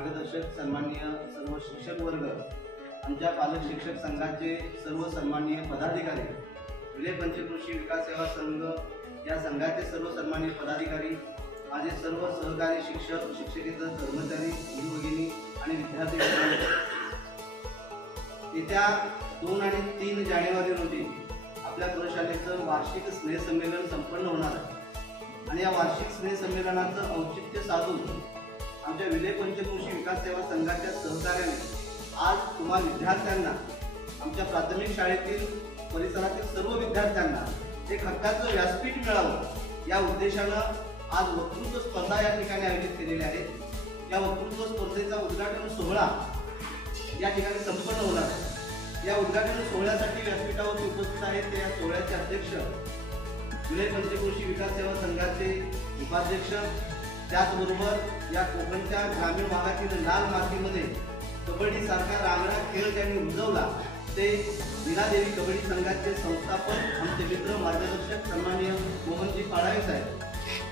मार्गदर्शक सन्माननीय सर्व शिक्षक वर्ग, आमच्या पालक शिक्षक संघाचे सर्व सन्माननीय पदाधिकारी, विले पंचक्रोशी विकास सेवा संघ या संघाचे सर्व सन्माननीय पदाधिकारी, माझे सर्व सहकारी शिक्षक, शिक्षकेतर कर्मचारी, गुरु भगिनी आणि विद्यार्थी मित्रांनो, येत्या 2 आणि 3 जानेवारी रोजी आपल्या प्रशालेचं वार्षिक स्नेहसंमेलन संपन्न होणार आहे आणि या वार्षिक स्नेहसंमेलनाचं औचित्य साधून आमच्या विले पंचक्रोशी विकास सेवा संघाच्या सहकार्याने आज तुम्हा विद्यार्थ्यांना, आमच्या प्राथमिक शाळेतील परिसरातील सर्व विद्यार्थ्यांना एक हक्काचं व्यासपीठ मिळावं या उद्देशानं आज वक्तृत्व स्पर्धा या ठिकाणी आयोजित केलेली आहे। या वक्तृत्व स्पर्धेचा उद्घाटन सोहळा या ठिकाणी संपन्न होणार आहे। या उद्घाटन सोहळ्यासाठी व्यासपीठावरती उपस्थित आहेत ते या सोहळ्याचे अध्यक्ष, विले पंचक्रोशी विकास सेवा संघाचे उपाध्यक्ष, त्याचबरोबर या कोकणच्या ग्रामीण भागातील लाल मातीमध्ये कबड्डी सारखा रांगडा खेळ ज्यांनी रुजवला ते लीलादेवी कबड्डी संघाचे संस्थापक, आमचे मित्र, मार्गदर्शक सन्माननीय मोहनजी पाडावे साहेब,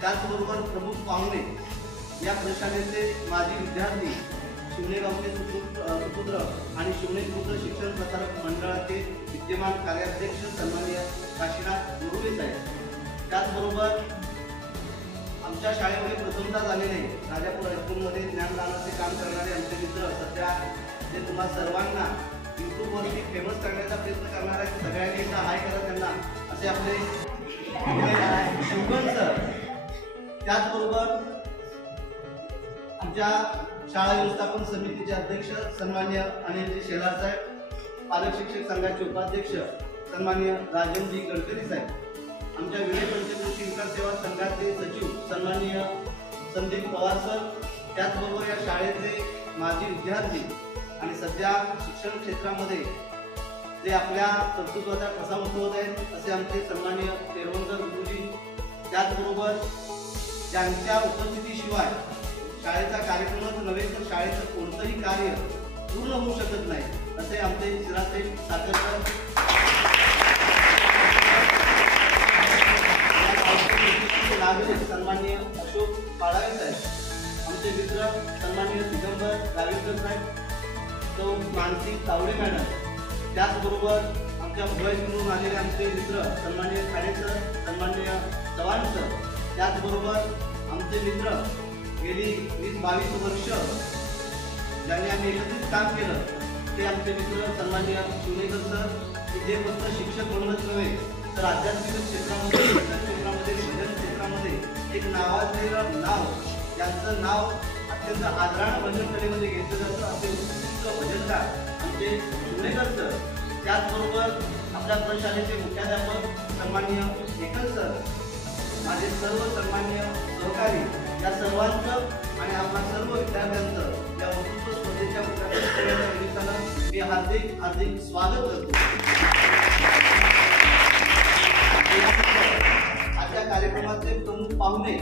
त्याचबरोबर प्रमुख पाहुणे या प्रशालेचे माजी विद्यार्थी, शिवणे गावचे सुपुत्र आणि शिवणे पुत्र शिक्षण प्रसारक मंडळाचे विद्यमान कार्याध्यक्ष सन्माननीय काशीनाथ गुरुवे साहेब, त्याचबरोबर आमच्या शाळेमध्ये प्रथमतः झालेले राजापूर हायस्कूलमध्ये ज्ञानदानाचे काम करणारे आमचे मित्र, सध्या जे तुम्हा सर्वांना यूट्यूबवरती फेमस करण्याचा प्रयत्न करणार आहेत, सगळ्यांनी एकदा हाय करा त्यांना, असे आपले शिवगण सर, त्याचबरोबर आमच्या शाळा व्यवस्थापन समितीचे अध्यक्ष सन्माननीय अनिलजी शेलार साहेब, पालक शिक्षक संघाचे उपाध्यक्ष सन्माननीय राजनजी गडकरी साहेब, आमच्या विले पंचक्रोशी विकास सेवा संघाचे सचिव सन्माननीय संदीप पवार सर, त्याचबरोबर या शाळेचे माजी विद्यार्थी आणि सध्या शिक्षण क्षेत्रामध्ये जे आपल्या कर्तृत्वाचा ठसा उमटवत आहेत असे आमचे सन्माननीय तेरवंकर गुरुजी, त्याचबरोबर ज्यांच्या उपस्थितीशिवाय शाळेचा कार्यक्रमच नव्हे तर शाळेचं कोणतंही कार्य पूर्ण होऊ शकत नाही असे आमचे शिरासाहेब साखरकर, सन्माननीय अशोक पाडावे साहेब, आमचे मित्र सन्माननीय दिगंबर गावीकर साहेब, तो मानसी तावडे मॅडम, त्याचबरोबर आमच्या मुंबईतून आलेले आमचे मित्र सन्माननीय खाडे सर, सन्माननीय चव्हाण सर, त्याचबरोबर आमचे मित्र गेली 20-22 वर्ष ज्यांनी आम्ही एकत्रित काम केलं ते आमचे मित्र सन्माननीय शिवनेकर सर, जे फक्त शिक्षक म्हणूनच नव्हे तर आध्यात्मिक क्षेत्रामध्ये, शिक्षण क्षेत्रामध्ये, भजन क्षेत्रामध्ये एक नावाजलेलं नाव, ज्यांचं नाव अत्यंत आदरानं भजन कलेमध्ये घेतलं जातं असे उत्कृष्ट भजनकार आमचे शिवनेकर सर, त्याचबरोबर आपल्या प्रशालेचे मुख्याध्यापक सन्माननीय एकल सर, माझे सर्व सन्माननीय सहकारी, या सर्वांचं आणि आपल्या सर्व विद्यार्थ्यांचं या वक्तृत्व स्पर्धेच्या उद्घाटन निमित्तानं मी हार्दिक स्वागत करतो। आजच्या कार्यक्रमाचे प्रमुख पाहुणे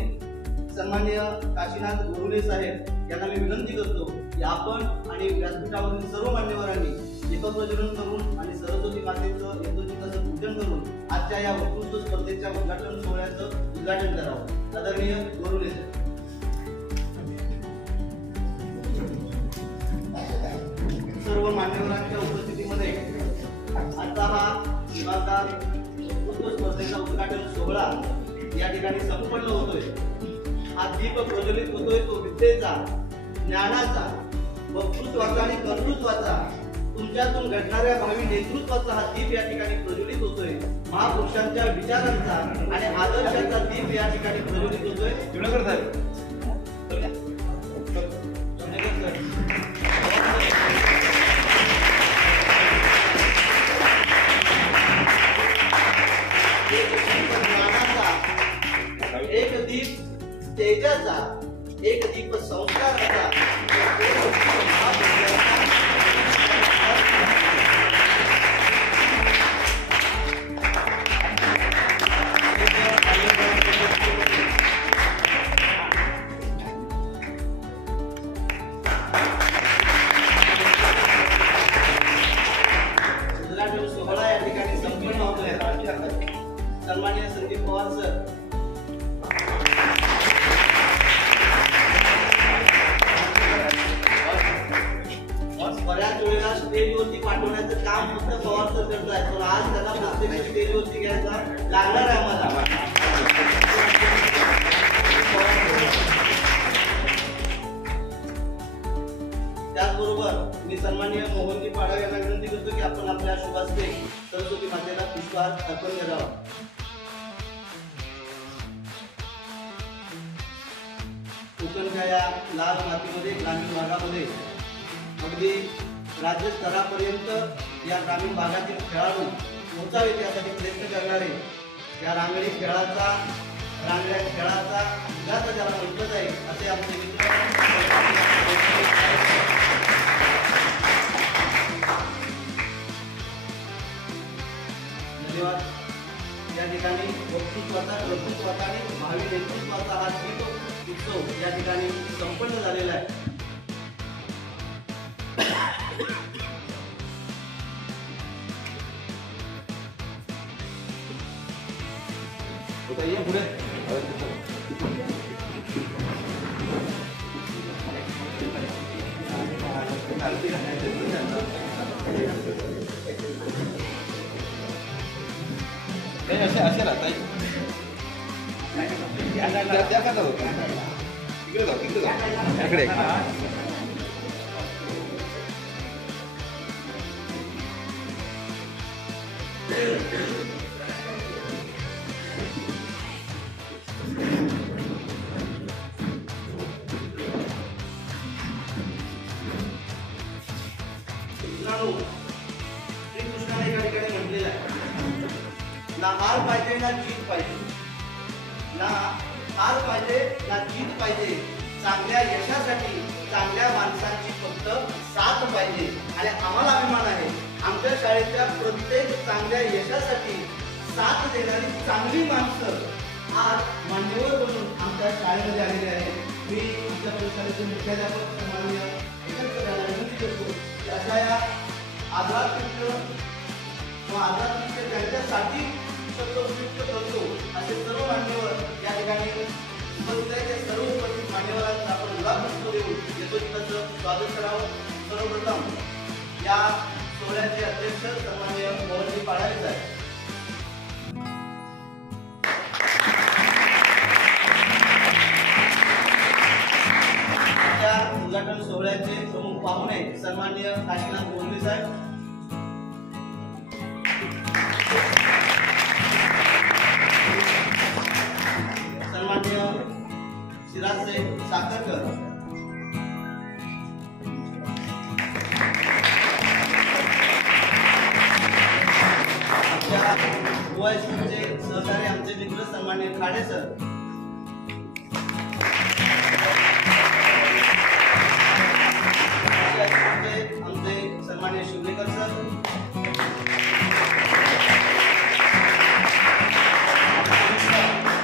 सन्माननीय काशीनाथ गुरुवे साहेब यांना मी विनंती करतो की आपण आणि व्यासपीठावरील सर्व मान्यवरांनी दीपप्रज्वलन करून आणि सरस्वती मातेचं यथोचिताचं पूजन करून आजच्या या वक्तृत्व स्पर्धेच्या उद्घाटन सोहळ्याचं उद्घाटन करावं। आदरणीय गुरुवे साहेब, सर्व मान्यवरांच्या उपस्थितीमध्ये आता हा विभागात वक्तृत्व स्पर्धेचा उद्घाटन सोहळा या ठिकाणी संपन्न होतोय। हा दीप प्रज्वलित होतोय तो विद्येचा, ज्ञानाचा, वक्तृत्वाचा आणि कर्तृत्वाचा, तुमच्यातून घडणाऱ्या भावी नेतृत्वाचा हा दीप या ठिकाणी प्रज्वलित होतोय। महापुरुषांच्या विचारांचा आणि आदर्शाचा दीप या ठिकाणी प्रज्वलित होतोय। एक दीप तेजाचा, एक दीप संस्काराचा, उद्घाटन सोहळा या ठिकाणी संपन्न होतोय। सन्माननीय संदीप पवार सर, लागणार आहे आम्हाला. त्याचबरोबर मी सन्माननीय मोहनजी पाडा यांना विनंती करतो की आपण आपल्या शुभ हस्ते सरस्वती मातेला पुष्पहार अर्पण करावा. कोकणच्या या लाल मातीमध्ये ग्रामीण भागामध्ये अगदी राज्यस्तरापर्यंत या ग्रामीण भागातील खेळाडू पोहोचावे त्यासाठी प्रयत्न करणारे या रांगडी खेळाचा विकास ज्याला म्हटलं जाईल असे आमचे मित्र. धन्यवाद. या ठिकाणी वक्तृत्वाचा आणि भावी नेतृत्वाचा हा दीप उत्सव या ठिकाणी संपन्न झालेला आहे. पुढे असे राहता इकडे श्रीकृष्णाने या ठिकाणी म्हटलेलं आहे, ना हार पाहिजे ना जीत पाहिजे, ना हार पाहिजे ना जीत पाहिजे, चांगल्या यशासाठी चांगल्या माणसांची फक्त साथ पाहिजे. आणि आम्हाला अभिमान आहे आमच्या शाळेच्या प्रत्येक चांगल्या यशासाठी साथ देणारी चांगली माणसं आज मान्यवर बनून आमच्या शाळेमध्ये आलेली आहे. मी आमच्या परिसराचे मुख्याध्यापक सन्माननीय विनंती करतो की अशा या आदरातिथ्य त्यांच्यासाठी उपस्थित करतो असे सर्व मान्यवर या ठिकाणी उपस्थित आहेत. त्या सर्व उपस्थित मान्यवरांचा आपण गुलाबपुष्प देऊन यशोचिताचं स्वागत करावं. सर्वप्रथम या सोहळ्याचे अध्यक्ष सन्माननीय मोहनजी पाडाळे साहेब. उद्घाटन सोहळ्याचे प्रमुख पाहुणे सन्माननीय काशीनाथ बोंद्रे साहेब, सन्माननीय सिराजसाहेब साखरकर, आमच्या ओआयसीचे सहकारी आमचे मित्र सन्माननीय खाडे सर, आमचे सन्माननीय शिवलेकर सर,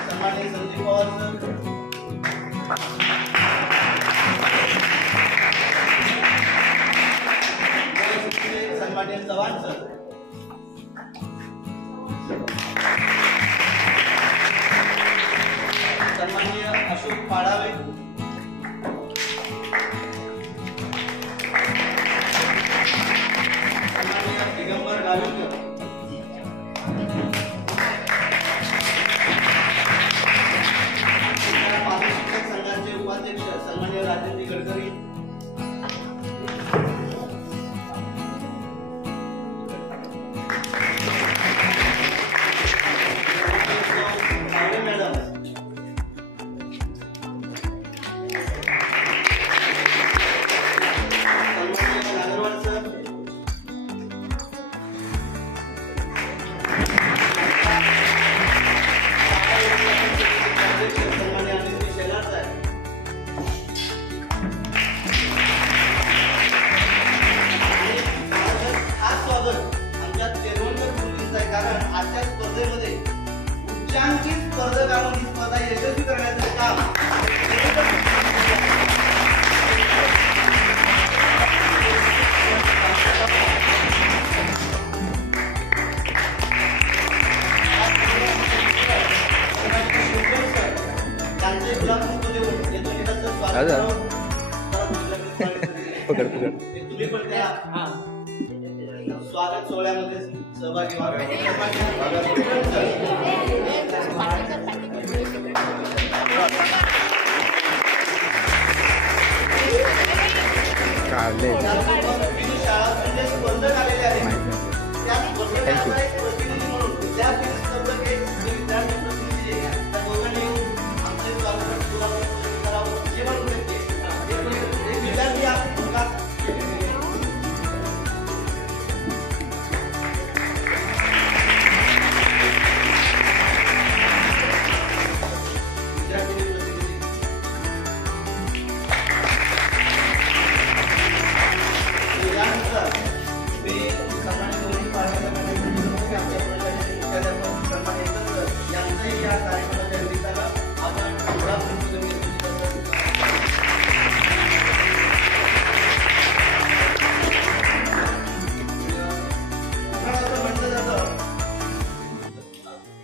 सन्माननीय संदीप पवार सर, सन्माननीय चव्हाण सर, सन्माननीय अशोक पाडावे, दिगंबर गाविलकर, शिक्षक संघाचे उपाध्यक्ष सन्माननीय राजेंद्र गडकरी, मॅडम, सन्माननीय नागरवाड सर, कारण आजच्या स्पर्धेमध्ये उच्चांकित स्पर्धक आणून ही स्पर्धा यशस्वी करण्याचं काम त्यांचे गुलाबपुष्प देऊन यशस्वीचं स्वागत तुम्ही पण त्या स्वागत सोहळ्यामध्ये सहभागी व्हावे. काढले शाळा म्हणजे स्पर्धक आलेले आहेत. त्या स्पर्धकाचा एक प्रतिनिधी म्हणून विद्यार्थी स्पर्धक एक विद्यार्थी प्रतिनिधी आहे. त्या दोघांनी आमचे स्वागत करावं हे म्हणून एक विद्यार्थी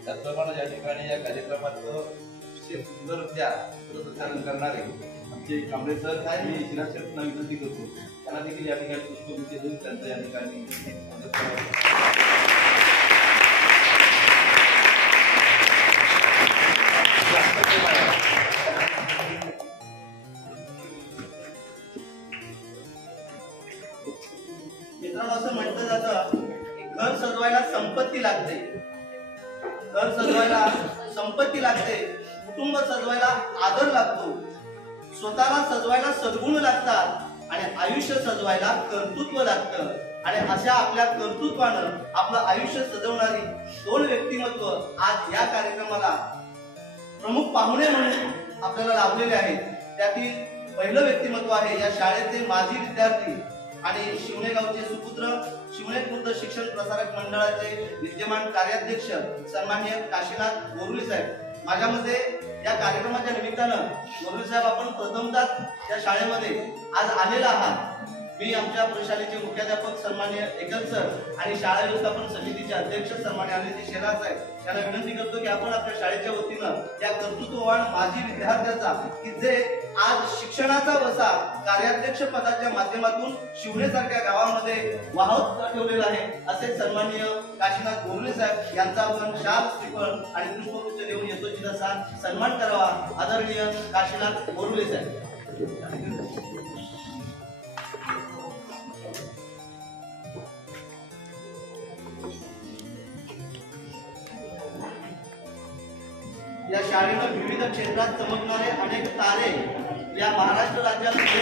त्याचप्रमाणे या ठिकाणी या कार्यक्रमाचं सुंदररित्या संचालन करणारे आमचे कांबळे सर मी श्रीनाथ शेट्टींना विनंती करतो त्यांना देखील या ठिकाणी पुष्पगुच्छ देऊन त्यांचं या ठिकाणी मित्रांनो असं म्हटलं जातं की घर सजवायला संपत्ती लागते, घर सजवायला संपत्ती लागते, कुटुंब सजवायला आदर लागतो, स्वतःला सजवायला सद्गुण लागतात आणि आयुष्य सजवायला कर्तृत्व लागतं. आणि अशा आपल्या कर्तृत्वानं आपलं आयुष्य सजवणारी दोन व्यक्तिमत्व आज या कार्यक्रमाला प्रमुख पाहुणे म्हणून आपल्याला लाभलेले आहेत. त्यातील पहिलं व्यक्तिमत्व आहे या शाळेचे माजी विद्यार्थी आणि शिवणे गावचे सुपुत्र, शिवणे खुर्द शिक्षण प्रसारक मंडळाचे विद्यमान कार्याध्यक्ष सन्माननीय काशीनाथ बोरुले साहेब. माझ्या मते या कार्यक्रमाच्या निमित्तानं बोरुले साहेब आपण प्रथमतः या शाळेमध्ये आज आलेला आहात. मी आमच्या प्रशालेचे मुख्याध्यापक सन्माननीय एकल सर आणि शाळा व्यवस्थापन समितीचे अध्यक्ष सन्माननीय अनिल शेलार साहेब यांना विनंती करतो की आपण आपल्या शाळेच्या वतीनं या कर्तृत्ववान माजी विद्यार्थ्याचा की जे आज शिक्षणाचा वसा कार्याध्यक्ष पदाच्या माध्यमातून शिवणेसारख्या गावामध्ये वाहत ठेवलेला आहे असे सन्माननीय काशीनाथ बोरुले साहेब यांचा आपण शाल, श्रीफळ आणि पुष्पगुच्छ देऊन यथोचित असा सन्मान करावा. आदरणीय काशीनाथ बोरुले साहेब. या शाळेनं विविध क्षेत्रात चमकणारे अनेक तारे या महाराष्ट्र राज्यामध्ये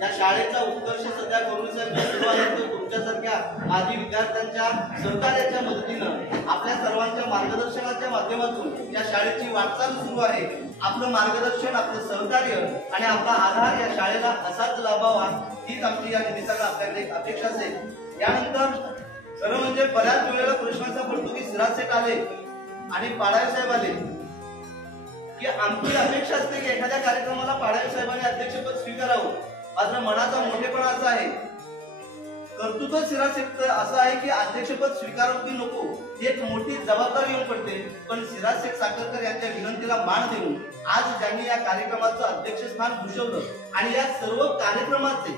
या शाळेचा उत्कर्ष सध्या बोरुले साहेब सुरू आहे. तो तुमच्यासारख्या माजी विद्यार्थ्यांच्या सहकार्याच्या मदतीनं आपल्या सर्वांच्या मार्गदर्शनाच्या माध्यमातून या शाळेची वाटचाल सुरू आहे. आपलं मार्गदर्शन, आपलं सहकार्य आणि आपला आधार या शाळेला असाच लाभावा हीच आमची या निमित्तानं आपल्याकडे एक अपेक्षा असेल. यानंतर खरं म्हणजे बऱ्याच वेळेला प्रश्न असा पडतो की सिराज सेठ आले आणि पाडावे साहेब आले की आमची अपेक्षा असते की एखाद्या कार्यक्रमाला पाडावे साहेबांनी अध्यक्षपद स्वीकारावं. मात्र मनाचा मोठेपणा असा आहे, कर्तृत्व सिराज सेठ असं आहे की अध्यक्षपद स्वीकारावं की नको ही एक मोठी जबाबदारी येऊन पडते. पण सिराज सेठ साखरकर यांच्या विनंतीला मान देऊन आज ज्यांनी या कार्यक्रमाचं अध्यक्षस्थान भूषवलं आणि या सर्व कार्यक्रमाचे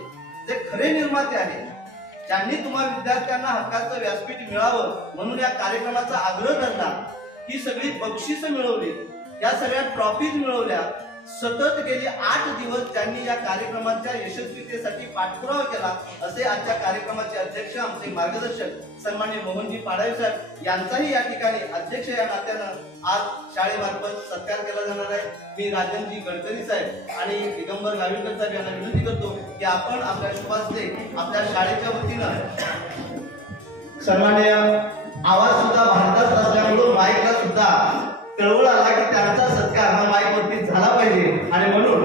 जे खरे निर्माते आहेत, ज्यांनी तुम्हा विद्यार्थ्यांना हक्काचं व्यासपीठ मिळावं म्हणून या कार्यक्रमाचा आग्रह धरला, ही सगळी बक्षिसं मिळवली, या सगळ्या ट्रॉफीज मिळवल्या, सतत गेली 8 दिवस ज्यांनी या कार्यक्रमाच्या यशस्वीतेसाठी पाठपुरावा केला असे आजच्या कार्यक्रमाचे अध्यक्ष, आमचे मार्गदर्शक सन्माननीय मोहनजी पाडावे साहेब यांचाही या ठिकाणी अध्यक्ष या नात्यानं आज शाळेमार्फत सत्कार केला जाणार आहे. मी राजनजी गडकरी साहेब आणि दिगंबर गाविलकर साहेब यांना विनंती करतो की आपण आपल्या शुभास्ते आपल्या शाळेच्या वतीनं सन्माननीय आवाज सुद्धा भारतात असल्यामुळे माईकला सुद्धा कळवळ आला की त्यांचा सत्कार हा माईक वरती झाला पाहिजे आणि म्हणून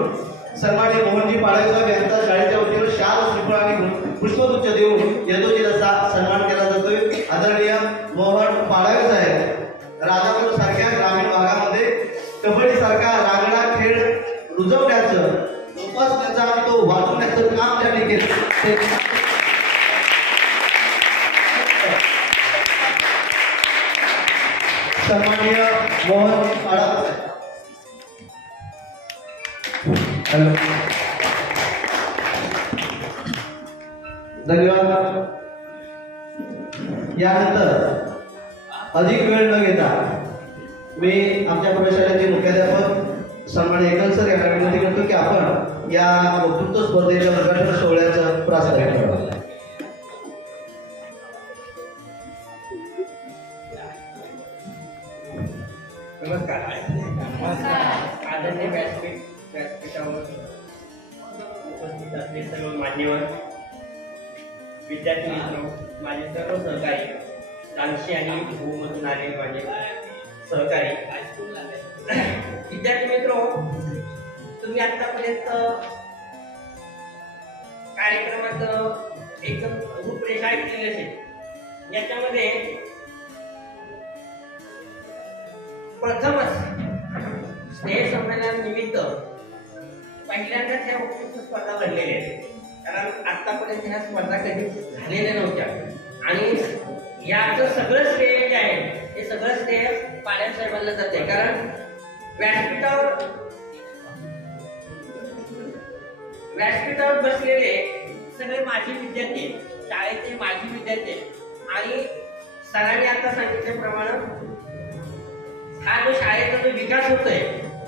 सन्माननीय मोहनजी पाडावे साहेब यांचा शाळेच्या वतीनं शाल, श्रीफळ आणि पुष्पगुच्छ देऊन यथोचित असा सन्मान केला जातोय. आदरणीय मोहन पाडावे साहेब राजापूर सारख्या ग्रामीण भागामध्ये कबड्डी सारखा रांगडा खेळ रुजवण्याचं, जोपासण्याचं आणि तो वाढवण्याचं काम त्यांनी केलं. सन्माननीय मोहन पाडावे साहेब. हॅलो, धन्यवाद. यानंतर अधिक वेळ न घेता मी आमच्या प्रशालेचे मुख्याध्यापक सन्माननीय एकल सर यांना विनंती करतो की आपण या वक्तृत्व स्पर्धेच्या उद्घाटन सोहळ्याचं प्रास्ताविक करावं. नमस्कार. आदरणीय व्यासपीठावर उपस्थित असलेले सर्व मान्यवर, विद्यार्थी मित्र, माझे सर्व सहकारी, रांशी आणि भूमधून आलेले माझे सहकारी, विद्यार्थी मित्र, तुम्ही आतापर्यंत कार्यक्रमात एकदम रूपरेषा ऐकलेली असेल. याच्यामध्ये प्रथमच स्नेह संमेलन निमित्त पहिल्यांदाच ह्या वक्तृत्व स्पर्धा भरलेल्या आहेत. कारण आतापर्यंत ह्या स्पर्धा कधी झालेल्या नव्हत्या आणि याचं सगळं श्रेय जे आहे हे सगळं श्रेय पाड्या साहेबांना जाते. कारण व्यासपीठावर बसलेले सगळे माजी विद्यार्थी, शाळेचे माजी विद्यार्थी, आणि सरांनी आता सांगितल्याप्रमाणे हा जो शाळेचा जो विकास होतोय,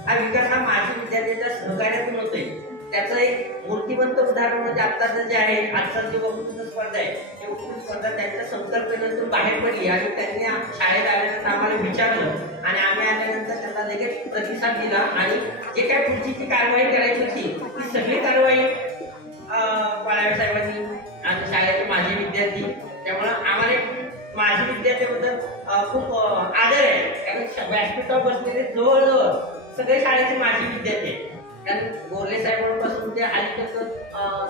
हा विकास हा माजी विद्यार्थ्यांच्या सहकार्यातून होतोय. त्याचं एक मूर्तिमंत उदाहरण म्हणजे आत्ताचं जे आहे, आजचा जो वक्तृत्व स्पर्धा आहे, ही वक्तृत्व स्पर्धा त्यांच्या संकल्पनेतून बाहेर पडली आणि त्यांनी शाळेत आल्यानंतर आम्हाला विचारलं आणि आम्ही आल्यानंतर त्यांना लगेच प्रतिसाद दिला आणि जे काय पुढची जी कारवाई करायची होती ती सगळी कारवाई पाळावे साहेबांनी आणि शाळेचे माजी विद्यार्थी, त्यामुळे आम्हाला माझी विद्यार्थ्याबद्दल खूप आदर आहे. कारण व्यासपीठावर बसलेले जवळजवळ सगळे शाळेचे माजी विद्यार्थी, कारण गोरले साहेबांपासून ते अलीकडचं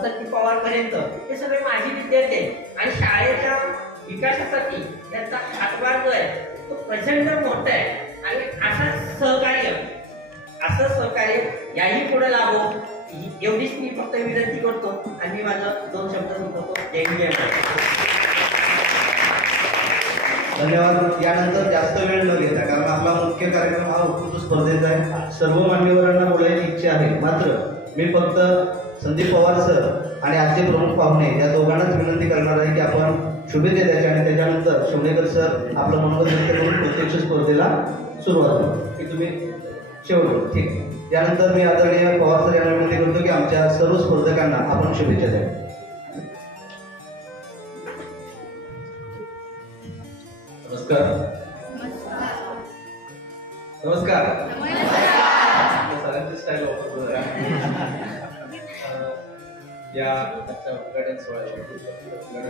सती पवार पर्यंत हे सगळे माजी विद्यार्थी आहेत आणि शाळेच्या विकासासाठी त्यांचा हातभार जो आहे तो प्रचंड मोठा आहे. आणि असं सहकार्य याही पुढे लाभो एवढीच मी फक्त विनंती करतो आणि मी माझं 2 शब्द संपवतो. जय हिंद, जय महाराष्ट्र. धन्यवाद. यानंतर जास्त वेळ न घेता, कारण आपला मुख्य कार्यक्रम हा वक्तृत्व स्पर्धेचा आहे, सर्व मान्यवरांना बोलायची इच्छा आहे. मात्र मी फक्त संदीप पवार सर आणि आजचे प्रमुख पाहुणे या दोघांनाच विनंती करणार आहे की आपण शुभेच्छा द्यायच्या आणि त्याच्यानंतर शिवणेकर सर आपलं मनोगत व्यक्त करून प्रत्यक्ष स्पर्धेला सुरुवात करू की तुम्ही शेवट. ठीक आहे. यानंतर मी आदरणीय पवार सर यांना विनंती करतो की आमच्या सर्व स्पर्धकांना आपण शुभेच्छा द्या. नमस्कार. नमस्कार. सरांची स्टाईल वापरतो या आजच्या उद्घाटन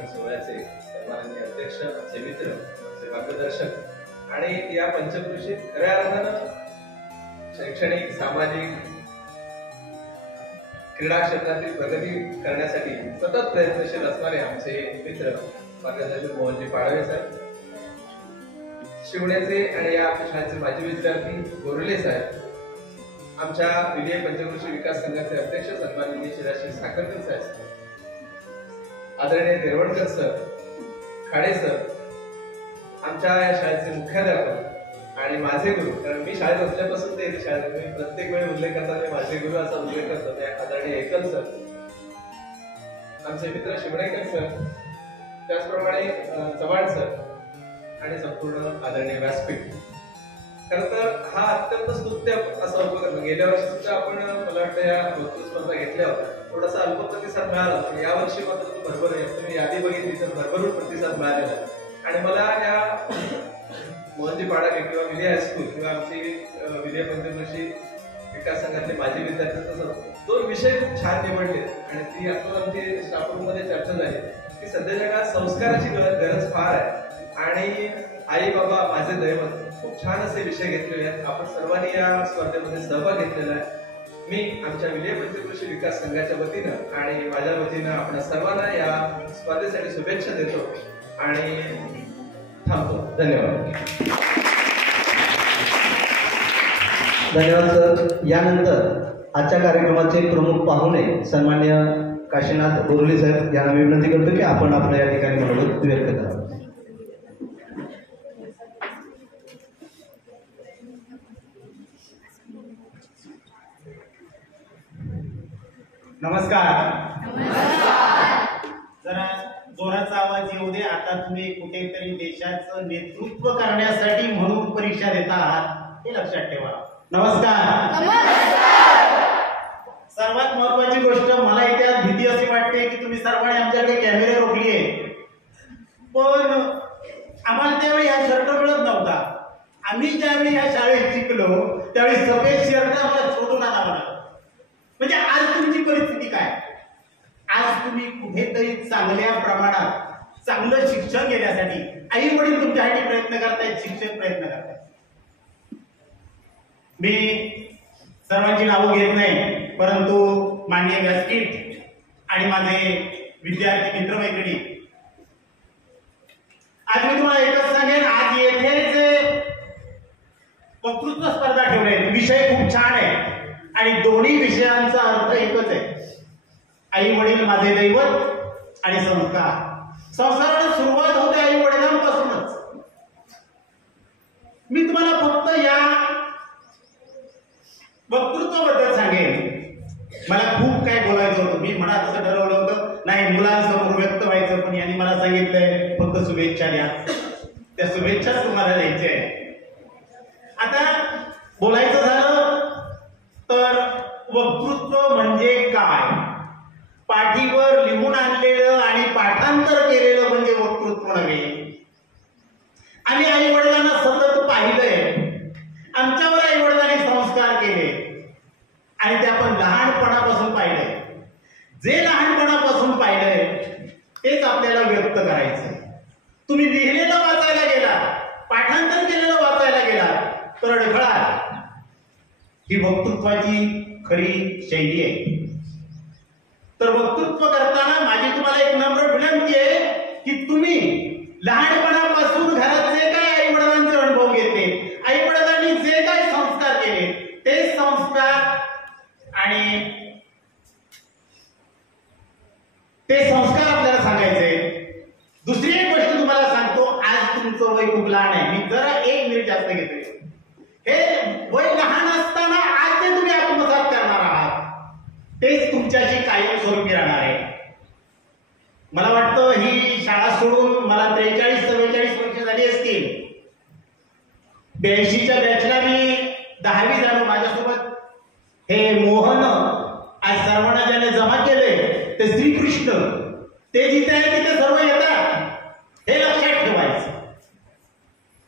सोहळ्याचे सन्माननीय अध्यक्ष, आमचे मित्र, आमचे मार्गदर्शक आणि या पंचक्रोशीत खऱ्या अर्थानं शैक्षणिक, सामाजिक, क्रीडा क्षेत्रातील प्रगती करण्यासाठी सतत प्रयत्नशील असणारे आमचे मित्र मार्गदर्शक मोहनजी पाडवे साहेब, शिवण्याचे आणि या आपल्या शाळेचे माजी विद्यार्थी गोरले साहेब, आमच्या विजय पंचक्रोशी विकास संघाचे अध्यक्ष सन्माननीय शिराशी साखरकर साहेब, आदरणीय देरवडकर सर, खाडे सर, आमच्या या शाळेचे मुख्याध्यापक आणि माझे गुरु, कारण मी शाळेत असल्यापासून ते शाळेत मी प्रत्येक वेळी उल्लेख करताना माझे गुरु असा उल्लेख करतो, ते आदरणीय एकल सर, आमचे मित्र शिवणेकर सर, त्याचप्रमाणे चव्हाण सर आणि संपूर्ण आदरणीय व्यासपीठ. खरं तर हा अत्यंत स्तुत्य असा उपक्रम. गेल्या वर्षी सुद्धा आपण मला वाटतं या वक्तृत्व स्पर्धा घेतल्या होत्या, थोडासा अल्प प्रतिसाद मिळाला, पण यावर्षी मात्र तो भरभर आहे. तुम्ही यादी बघितली तर भरभरून प्रतिसाद मिळालेला आहे. आणि मला या मोहनजी पाडाके किंवा विजय हायस्कूल किंवा आमची विजय पंचक्रोशी विकास संघातले माजी विद्यार्थी 2 विषय खूप छान निवडले आणि ती आता आमची स्टाफ रूम मध्ये चर्चा झाली की सध्याच्या काळात संस्काराची गरज फार आहे आणि आई बाबा माझे दैवत, खूप छान असे विषय घेतलेले आहेत. आपण सर्वांनी या स्पर्धेमध्ये सहभाग घेतलेला आहे. मी आमच्या विजय पंचक्रोशी विकास संघाच्या वतीनं आणि माझ्या वतीनं आपण सर्वांना या स्पर्धेसाठी शुभेच्छा देतो आणि थांबतो. धन्यवाद. धन्यवाद सर. यानंतर आजच्या कार्यक्रमाचे प्रमुख पाहुणे सन्मान्य काशीनाथ गोरले साहेब यांना मी विनंती करतो की आपण आपल्या या ठिकाणी मनोगत व्यक्त करावं. नमस्कार. जरा जोराचा आवाज आवाज येऊ दे. आता तुम्ही कुठेतरी देशाचं नेतृत्व करण्यासाठी म्हणून परीक्षा देता आहात हे लक्षात ठेवा. नमस्कार. सर्वात महत्वाची गोष्ट, मला इथे भीती अशी वाटते की तुम्ही सर्वांनी आमच्याकडे कॅमेरे रोखलीये, पण आम्हाला त्यावेळी हा शर्ट मिळत नव्हता. आम्ही ज्यावेळी या शाळेत शिकलो त्यावेळी सफेद शर्ट आम्हाला सोडून आणा म्हणा. म्हणजे आज तुमची परिस्थिती काय? आज तुम्ही कुठेतरी चांगल्या प्रमाणात चांगलं शिक्षण घेण्यासाठी आई वडील तुमच्यासाठी प्रयत्न करतायत, शिक्षक प्रयत्न करतायत. मी सर्वांची नावं घेत नाही, परंतु माननीय व्यासपीठ आणि माझे विद्यार्थी मित्रमैत्रिणी, आज मी तुम्हाला एकच सांगेन, आज येथे जे वक्तृत्व स्पर्धा ठेवले, विषय खूप छान आहे आणि दोन्ही विषयांचा अर्थ एकच आहे. आई वडील माझे दैवत आणि संस्कार. संस्काराला सुरुवात होते आई वडिलांपासूनच. मी तुम्हाला फक्त या वक्तृत्वाबद्दल सांगेन. मला खूप काय बोलायचं होतं. मी मनात असं ठरवलं होतं, नाही मुलांसमोर व्यक्त व्हायचं, पण यांनी मला सांगितलंय फक्त शुभेच्छा द्या. त्या शुभेच्छाच तुम्हाला द्यायच्या आहे. आता बोलायचं झालं तर वक्तृत्व म्हणजे काय? पाठीवर लिहून आणलेलं आणि पाठांतर केलेलं म्हणजे वक्तृत्व नव्हे. आम्ही आई वडिलांना सतत पाहिलंय, आमच्यावर आई वडिलांनी संस्कार केले आणि ते आपण लहानपणापासून पाहिलंय. जे लहानपणापासून पाहिलंय तेच आपल्याला व्यक्त करायचंय. तुम्ही लिहिलेलं वाचायला गेला, पाठांतर केलेलं वाचायला गेला तर अडखळा. ही वक्तृत्वाची खरी शैली आहे. तर वक्तृत्व करताना माझी तुम्हाला एक नम्र विनंती आहे की तुम्ही लहानपणापासून घरात जे काय आई वडिलांचे अनुभव घेतले, आई वडिलांनी जे काय संस्कार केले ते संस्कार आणि ते संस्कार आपल्याला सांगायचे. दुसरी एक गोष्ट तुम्हाला सांगतो, आज तुमचं वय खूप लहान आहे. मी जरा एक मिनिट जास्त घेतोय. हे वय लहान असताना आज जे तुम्ही आत्मसात करणार आहात तेच तुमच्याशी कायमस्वरूपी राहणार आहे. मला वाटतं ही शाळा सोडून मला 43-44 वर्ष झाली असतील. 82च्या बॅचला मी 10वी झालो. माझ्यासोबत हे मोहन आज सर्वांना ज्याने जमा केले ते श्रीकृष्ण, ते जिथे आहे तिथे सर्व येतात, हे लक्षात ठेवायचं.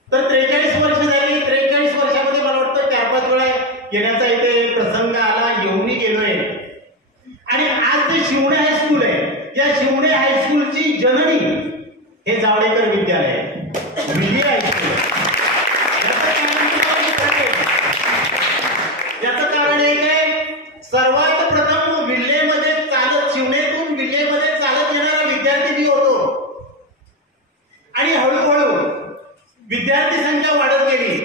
तर 43 वर्ष झाली. 43 वर्षामध्ये मला वाटतं 4-5 वेळा येण्याचा इथे प्रसंग आला, येऊनही गेलोय. आणि आज जे शिवणे हायस्कूल आहे, या शिवणे हायस्कूलची जननी हे जावडेकर विद्यालय आहे, विजय हायस्कूल. याचं कारण एक आहे, सर्वात प्रथम विल्हेमध्ये चालत, शिवणेतून विल्हेमध्ये चालत येणारा विद्यार्थी मी होतो. आणि हळूहळू विद्यार्थी संख्या वाढत गेली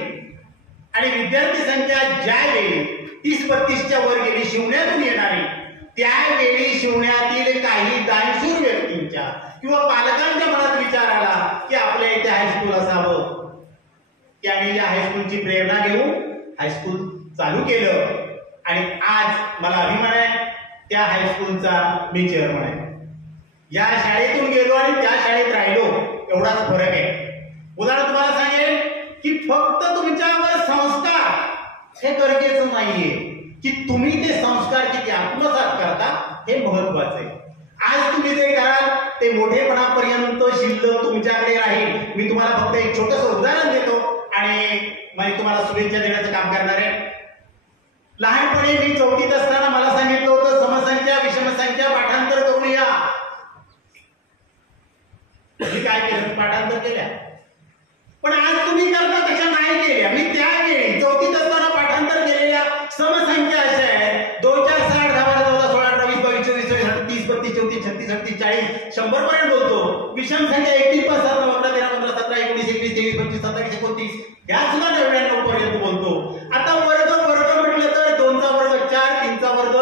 आणि विद्यार्थी संख्या ज्यावेळी 30-32च्या वर गेली शिवण्यातून येणारी, त्यावेळी शिवण्यातील काही दानशूर व्यक्तींच्या किंवा पालकांच्या मनात विचार आला की आपल्या इथे हायस्कूल असावं. त्याने या हायस्कूलची प्रेरणा घेऊन हायस्कूल चालू केलं आणि आज मला अभिमान आहे त्या हायस्कूलचा मी चेअरमन आहे. या शाळेतून गेलो आणि त्या शाळेत राहिलो, एवढाच फरक आहे. उदाहरण तुम्हाला सांगेन की फक्त तुमच्यावर संस्कार हे गरजेचं नाहीये, की तुम्ही ते संस्कार किती आत्मसात करता हे महत्वाचं आहे. आज तुम्ही जे कराल ते मोठेपणापर्यंत शिल्लक तुमच्याकडे राहील. मी तुम्हाला फक्त एक छोटंसं उदाहरण देतो आणि मी तुम्हाला शुभेच्छा देण्याचं काम करणार आहे. लहानपणी मी 4थीत असताना मला सांगितलं होतं समसंख्या विषमसंख्या पाठांतर करून या. मी काय केलं? पाठांतर केल्या. पण आज तुम्ही करता तशा नाही केल्या. मी त्यावेळी 4थीत असताना पाठांतर केलेल्या समसंख्या अशा आहेत: 2 4 6 10 12 14 16 18 20 22 24 30 32 34 36 38 40 100 पर्यंत बोलतो. विषम संख्या 1 3 5 7 9 11 13 15 17 19 21 23 25 27 29 या सुद्धा 99 पर्यंत बोलतो. आता वर्ग म्हटलं तर 2 चा वर्ग 4, 3 चा वर्ग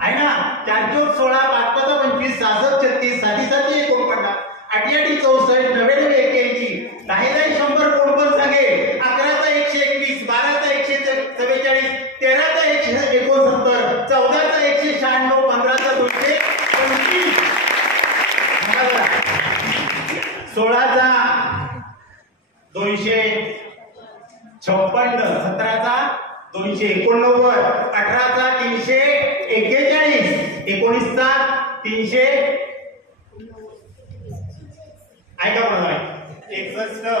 आहे ना, 4 4 16 5 5 25 66 36 7 7 49 8 8 64 99 81 10 100 कोण पण सांगे. 11 चा 121 12 चा 147 13 चा 169 14 चा 196 15 चा 225 256, 17चा 289, 18चा 341, 19चा 300, ऐका बरोबर 61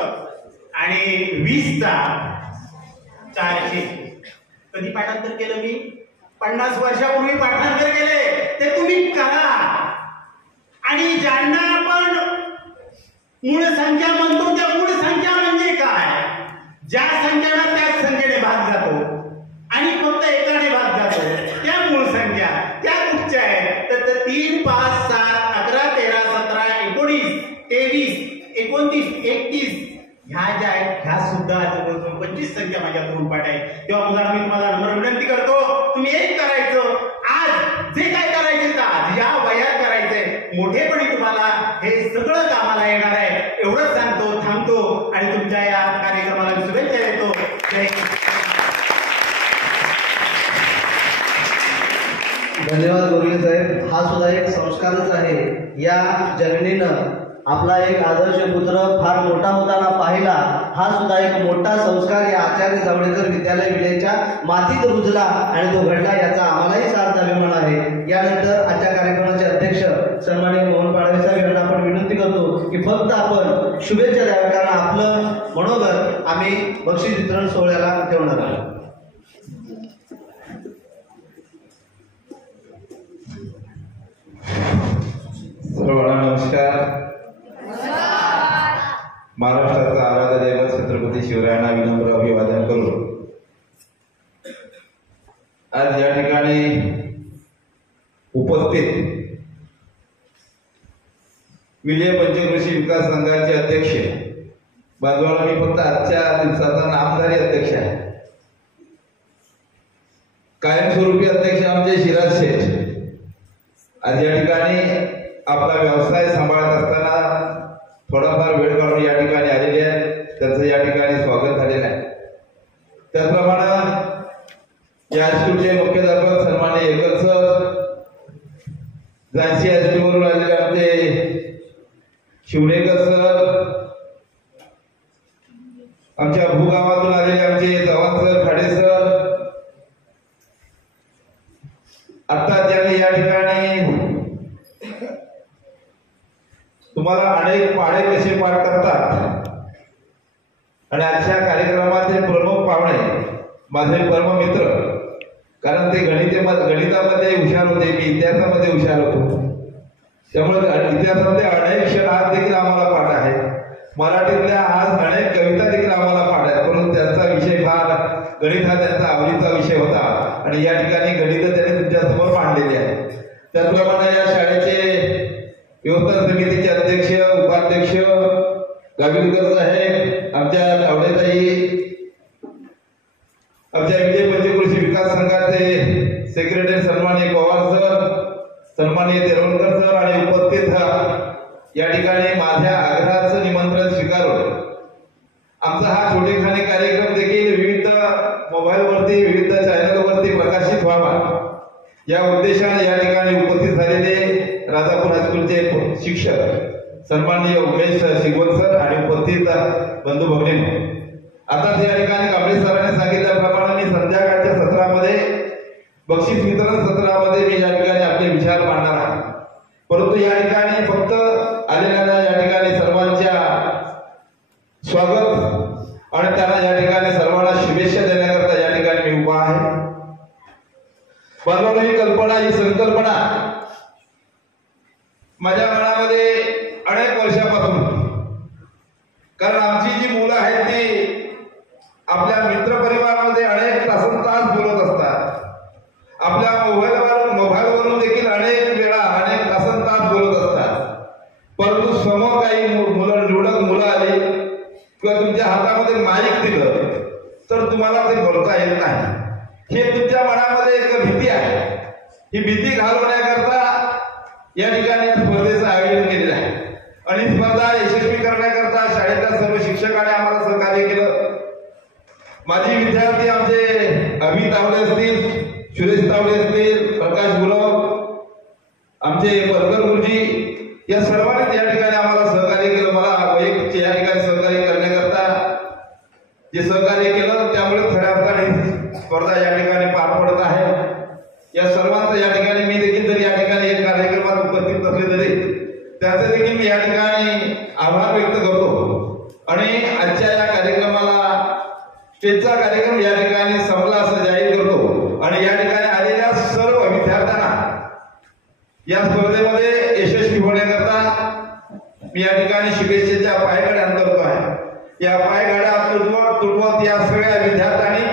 आणि 20चा 400. कधी पाठांतर केलं मी? 50 वर्षापूर्वी पाठांतर केले. ते तुम्ही करा. आणि ज्यांना आपण मूळ संख्या म्हणतो त्या मूळ संख्या म्हणजे काय? ज्या संख्याला त्याच संख्येने भाग जातो आणि फक्त एकाने भाग जातो त्या मूळ संख्या त्या कुठच्या आहेत? तर 3, 5, 7, 11, 13, 17, 19, 23, 29, 31 ह्या ज्या आहेत ह्या सुद्धा 25 संख्या माझ्याकडून पाठ आहे. तेव्हा मुलांना मी तुम्हाला नम्र विनंती करतो, तुम्ही एक करायचं. आज जे काय करायचे आज या वयात करायचंय, मोठेपणी तुम्हाला हे सगळं कामाला येणार आहे. एवढंच सांगतो, थांबतो आणि तुमच्या या कार्यक्रमाला मी शुभेच्छा देतो. जय हिंद. धन्यवाद गोरले साहेब. हा सुद्धा एक संस्कारच आहे. या जननीनं आपला एक आदर्श पुत्र फार मोठा होताना पाहिला. हा सुद्धा एक मोठा संस्कार या आचार्य जावडेकर विद्यालय विलेच्या मातीत रुजला आणि तो घडला, याचा आम्हालाही सार्थ अभिमान आहे. यानंतर आजच्या कार्यक्रमाचे अध्यक्ष सन्माननीय मोहन पाडवे साहेब यांना आपण विनंती करतो की फक्त आपण शुभेच्छा द्याव्या, कारण आपलं मनोगत आम्ही बक्षीस वितरण सोहळ्याला ठेवणार आहोत. सर्वांना नमस्कार. महाराष्ट्राचा आराध्य दैवत छत्रपती शिवरायांना विनम्र अभिवादन करून आज या ठिकाणी उपस्थित विजय पंचकृषी विकास संघाचे अध्यक्ष बांधवांना, मी फक्त आजच्या दिवसाचा नामधारी अध्यक्ष आहे. कायमस्वरूपी अध्यक्ष आमचे शिराज शेठ आज या ठिकाणी आपला व्यवसाय सांभाळत असताना थोडाफार वेळ काढून या ठिकाणी आलेले आहेत. त्यांचं या ठिकाणी स्वागत झालेलं आहे. त्याचप्रमाणे या हायस्कूलचे मुख्याध्यापक सन्माननीय एकल सर, झांसी हायस्कूलवरून आलेले आमचे शिवणेकर सर, आमच्या भूगावातून आलेले आमचे चव्हाण सर, खाडे सर, आता ज्यांनी या ठिकाणी तुम्हाला अनेक पाढे कसे पाठ करतात आणि आजच्या कार्यक्रमाचे प्रमुख पाहुणे माझे परम मित्र, कारण ते गणितामध्ये हुशार होते, मी इतिहासामध्ये हुशार होतो. त्यामुळे इतिहासामध्ये अनेक क्षण आज देखील आम्हाला पाठ आहे. मराठीतल्या आज अनेक कविता देखील आम्हाला पाठ आहेत. परंतु त्यांचा विषय फार गणित हा त्यांचा आवडीचा विषय होता आणि या ठिकाणी गणित त्यांनी तुमच्यासमोर मांडलेले आहे. त्याचप्रमाणे या शाळेचे व्यवस्थापन समितीचे अध्यक्ष, उपाध्यक्ष गाविलकर साहेब, आमच्या तावडेताई, आमच्या विजय पंचकृषी विकास संघाचे सेक्रेटरी सन्माननीय पवार सर, सन्माननीय तेरवणकर सर आणि उपस्थित या ठिकाणी माझ्या आग्रहाचं निमंत्रण स्वीकारून आमचा हा छोटेखानी कार्यक्रम देखील विविध मोबाईलवरती, विविध चॅनलवरती प्रकाशित व्हावा या उद्देशाने या ठिकाणी उपस्थित झालेले राजापूर हायस्कूलचे शिक्षक सन्माननीय उमेश शिगवण सर आणि उपस्थित बंधू भगिनी, आता या ठिकाणी कांबळे सरांनी सांगितल्याप्रमाणे मी संध्याकाळच्या सत्रामध्ये बक्षीस वितरण सत्रामध्ये मी या ठिकाणी आपले विचार मांडणार आहे. परंतु या ठिकाणी फक्त आलेल्या या ठिकाणी सर्वांच्या स्वागत आणि त्यांना या ठिकाणी सर्वांना शुभेच्छा देण्याकरता या ठिकाणी मी उभा आहे. बनवली ही कल्पना, ही संकल्पना माझ्या मनामध्ये अनेक वर्षापासून, कारण आमची जी मुलं आहेत ती आपल्या मित्रपरिवारामध्ये अनेक तास बोलत असतात. आपल्या मोबाईलवरून देखील अनेक वेळा अनेक तास बोलत असतात. परंतु समोर काही निवडक मुलं आली किंवा तुमच्या हातामध्ये माईक दिलं तर तुम्हाला ते बोलता येत नाही. हे तुमच्या मनामध्ये एक भीती आहे. ही भीती घालवण्याकरता या ठिकाणी स्पर्धेचं आयोजन केलेलं आहे आणि स्पर्धा यशस्वी करण्याकरता शाळेतल्या सर्व शिक्षकांनी आम्हाला सहकार्य केलं. माझी विद्यार्थी आमचे अभि तावडे असतील, सुरेश तावडे असतील, प्रकाश गुलाब, आमचे परकर गुरुजी, या सर्वांनी या ठिकाणी आम्हाला सहकार्य केलं. मला वैयक्तिक या ठिकाणी सहकार्य करण्याकरता सहकार्य केलं, त्यामुळे खऱ्या अर्थाने ही स्पर्धा या ठिकाणी पार पडत आहे. या सर्वांचं या ठिकाणी मी देखील जरी या ठिकाणी एक कार्यक्रमात उपस्थित नसले तरी त्याचे देखील मी या ठिकाणी आभार व्यक्त करतो. आणि आजच्या या कार्यक्रमाला स्टेजचा कार्यक्रम या ठिकाणी संपला असं जाहीर करतो. आणि या ठिकाणी आलेल्या सर्व विद्यार्थ्यांना या स्पर्धेमध्ये यशस्वी होण्याकरता मी या ठिकाणी शुभेच्छेच्या पायघड्या करतो आहे. या पायघड्या तुटवत या सगळ्या विद्यार्थ्यांनी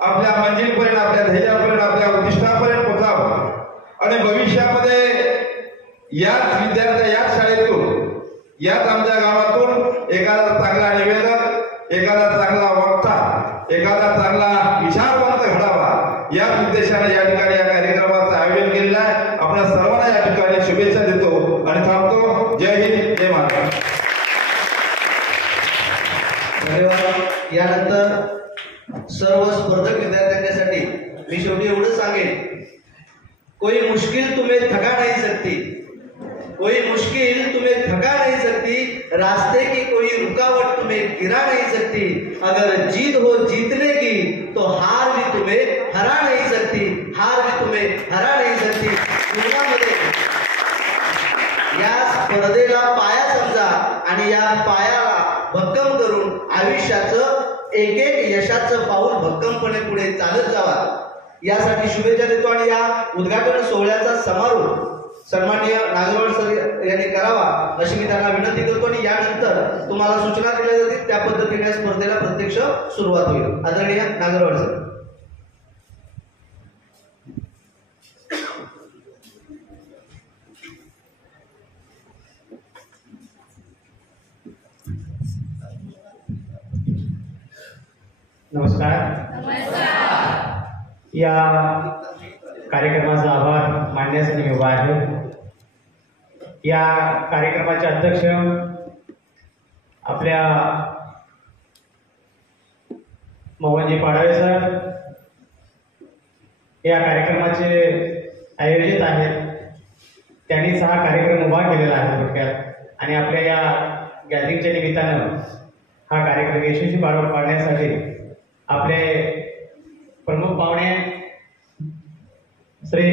आपल्या मंजिलपर्यंत, आपल्या ध्येयापर्यंत, आपल्या उद्दिष्टापर्यंत पोहोचावं. आणि भविष्यामध्ये याच विद्यार्थ्या, याच शाळेतून, याच आमच्या गावातून एखादा चांगला निवेदक, एखादा चांगला वक्ता, एखादा चांगला विचारवंत घडावा, याच उद्देशाने या ठिकाणी या कार्यक्रमाचं आयोजन केलेलं आहे. आपल्या सर्वांना या ठिकाणी शुभेच्छा देतो आणि थांबतो. जय हिंद, जय महाराष्ट्र. धन्यवाद. यानंतर सर्व स्पर्धक विद्यार्थ्यांसाठी मी शेवटी एवढं सांगेन, कोई मुश्किल तुम्हें थका नहीं सकती, कोई मुश्किल तुम्हें थका नहीं सकती, रास्ते की कोई रुकावट तुम्हें गिरा नहीं सकती. अगर जीत हो जीतने की तो हार भी तुम्हें हरा नहीं सकती, हार भी तुम्हें हरा नहीं सकती. जीवनामध्ये या स्पर्धेला पाया समजा आणि या पायाला भक्कम करून आयुष्याचं एक एक यशाचं पाऊल भक्कमपणे पुढे चालत जावा, यासाठी शुभेच्छा देतो. आणि या उद्घाटन सोहळ्याचा समारोप सन्माननीय नागरवाड सर यांनी करावा अशी मी त्यांना विनंती करतो. आणि यानंतर तुम्हाला सूचना दिल्या जातील, त्या पद्धतीने स्पर्धेला प्रत्यक्ष सुरुवात होईल. आदरणीय नागरवाड सर. नमस्कार. या कार्यक्रमाचा आभार मानण्यासाठी मी उभा आहे. या कार्यक्रमाचे अध्यक्ष आपल्या मोहनजी पाडवे सर या कार्यक्रमाचे आयोजित आहेत. त्यांनीच हा कार्यक्रम उभा केलेला आहे थोडक्यात. आणि आपल्या या गॅदरिंगच्या निमित्तानं हा कार्यक्रम यशस्वी पार पाडण्यासाठी आपले प्रमुख पाहुणे श्री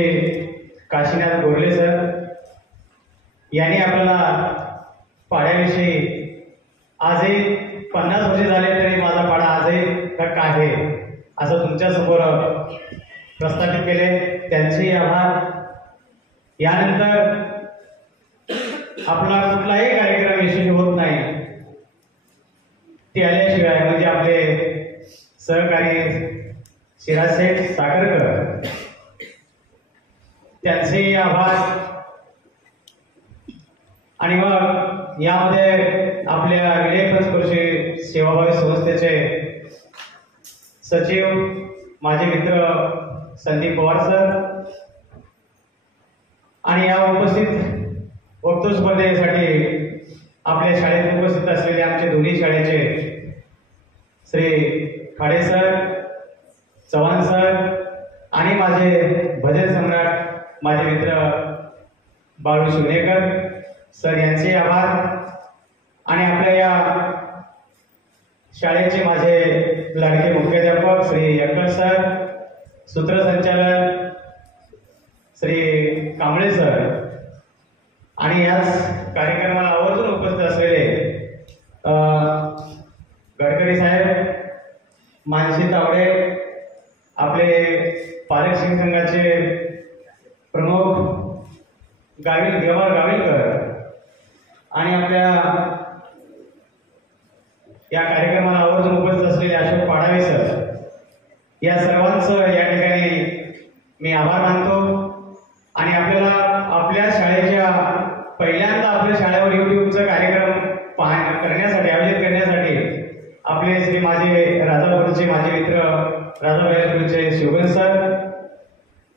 काशीनाथ गोरले सर यांनी आपल्याला पाड्याविषयी आजही 50 वर्षे झाले तरी माझा पाडा आजही धक्का आहे असं तुमच्या समोर प्रस्थापित केले. त्यांचे आभार. यानंतर आपला कुठलाही कार्यक्रम यशस्वी होत नाही ते आल्याशिवाय, म्हणजे आपले सहकारी शिराजशेठ साखरकर त्यांचे आभार. आणि मग यामध्ये आपल्या विलेखन स्पर्शी सेवाभावी संस्थेचे सचिव माझे मित्र संदीप पवार सर आणि या उपस्थित वक्तृत्व स्पर्धेसाठी आपल्या शाळेत उपस्थित असलेले आमचे दोन्ही शाळेचे श्री खाडे सर, चव्हाण सर आणि माझे भजन सम्राट माझे मित्र बाळू शिवनेकर सर यांचे आभार. आणि आपल्या या शाळेचे माझे लाडके मुख्याध्यापक श्री यक्कल सर, सूत्रसंचालन श्री कांबळे सर आणि याच कार्यक्रमाला आवर्जून उपस्थित असलेले गडकरी साहेब, मानसी तावडे, आपले पालक शिक्षण संघाचे प्रमुख गाविलकर आणि आपल्या या कार्यक्रमाला आवर्जून उपस्थित असलेले अशोक पाडावे सर, या सर्वांचं या ठिकाणी मी आभार मानतो. आणि आपल्याला आपल्या शाळेच्या पहिल्यांदा आपल्या शाळेवर युट्यूबचा कार्यक्रम करण्यासाठी आयोजित करण्यासाठी आपले श्री माझे राजापूरचे माझे मित्र राजापूरचे शिवगण सर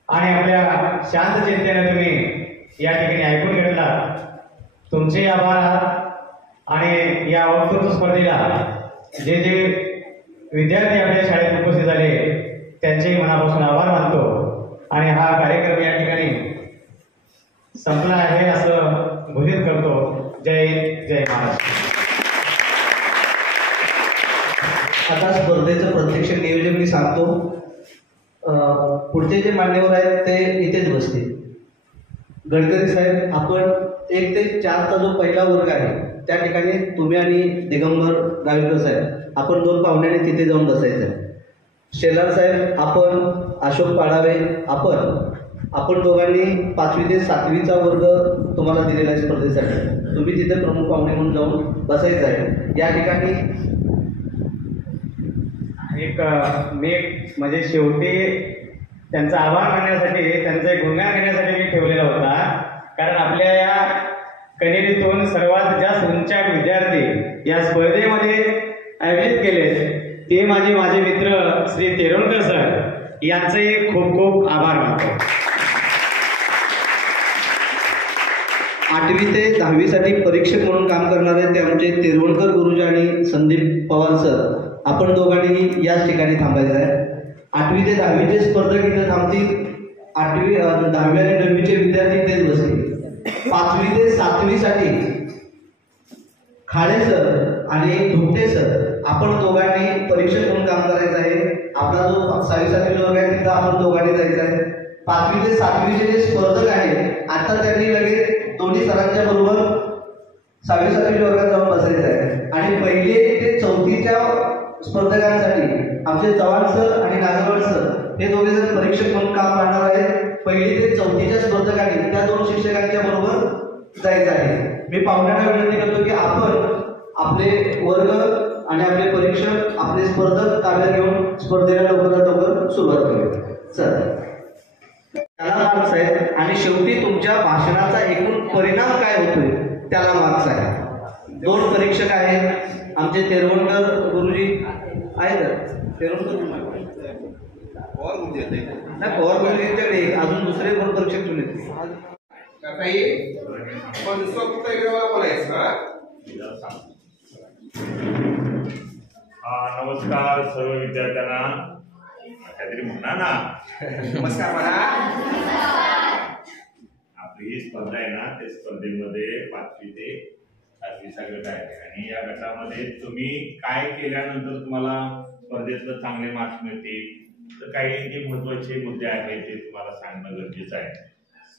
आणि आपल्या शांत चिंतेने तुम्ही या ठिकाणी ऐकून घेतला, तुमचे आभार. आणि या वक्तृत्व स्पर्धेला जे जे विद्यार्थी आपल्या शाळेत उपस्थित झाले त्यांचेही मनापासून आभार मानतो. आणि हा कार्यक्रम या ठिकाणी संपला आहे असं घोषित करतो. जय हिंद, जय महाराष्ट्र. आता स्पर्धेचं प्रत्यक्ष नियोजन मी सांगतो. पुढचे जे मान्यवर आहेत ते इथेच बसतील. गडकरी साहेब, आपण 1 ते 4चा जो पहिला वर्ग आहे त्या ठिकाणी तुम्ही आणि दिगंबर गावीकर साहेब आपण 2 पाहुण्याने तिथे जाऊन बसायचं आहे. शेलार साहेब, आपण अशोक पाडावे, आपण दोघांनी 5वी ते 7वीचा वर्ग तुम्हाला दिलेला आहे स्पर्धेसाठी. तुम्ही तिथे प्रमुख पाहुणे म्हणून जाऊन बसायचं आहे. या ठिकाणी एक मी म्हणजे शेवटी त्यांचा आभार मानण्यासाठी, त्यांचा एक गुणगान करण्यासाठी मी ठेवलेला होता. कारण आपल्या या कनेरीतून सर्वात जास्त उंचाट विद्यार्थी या स्पर्धेमध्ये आयोजित केले ते माझे मित्र श्री तेरोलकर सर यांचे खूप खूप आभार मानतो. 8वी ते 10वीसाठी परीक्षक म्हणून काम करणारे ते आमचे तिरवणकर गुरुजी आणि संदीप पवार सर, आपण दोघांनी याच ठिकाणी थांबायचं आहे. 8वी ते 10वीचे स्पर्धक इथे थांबतील. 8वी 10वी आणि 9वीचे विद्यार्थी तेच बसतील. 5वी ते 7वीसाठी खाडे सर आणि धुपटे सर, आपण दोघांनी परीक्षक म्हणून काम करायचं आहे. आपला जो 6वी 7वी वर्ग आहे तिथं आपण दोघांनी जायचं आहे. 5वी ते 7वीचे जे स्पर्धक आहेत आता त्यांनी लगेच दोन्ही सरांच्या बरोबर 6वी 7वी वर्गात जाऊन बसायचं आहे. आणि 1ली ते 4थीच्या स्पर्धकांसाठी आमचे चव्हाण सर आणि नागरवाड सर हे दोघे जण परीक्षक म्हणून काम करणार आहेत. 1ली ते 4थीच्या स्पर्धकांनी त्या 2 शिक्षकांच्या बरोबर जायचं आहे. मी पाहुण्यांना विनंती करतो की आपण आपले वर्ग आणि आपले परीक्षक, आपले स्पर्धक ताब्यात घेऊन स्पर्धेला लवकरात लवकर सुरुवात करूया. सर, त्याला मार्क्स आहेत आणि शेवटी तुमच्या भाषणाचा एकूण परिणाम काय होतोय त्याला मार्क्स आहे. 2 परीक्षक आहेत आमचे तेरवणकर गुरुजी आहेत. तेरवणकर पवार गुरुजींच्याकडे अजून दुसरे 2 परीक्षक ठेवले. नमस्कार सर्व विद्यार्थ्यांना. काहीतरी म्हणा ना. नमस्कार म्हणा. आपली ही स्पर्धा आहे ना, त्या स्पर्धेमध्ये 5वी ते 7वीचा गट आहे आणि या गटामध्ये तुम्ही काय केल्यानंतर तुम्हाला स्पर्धेतलं चांगले मार्क्स मिळतील तर काही जे महत्वाचे मुद्दे आहेत ते तुम्हाला सांगणं गरजेचं आहे.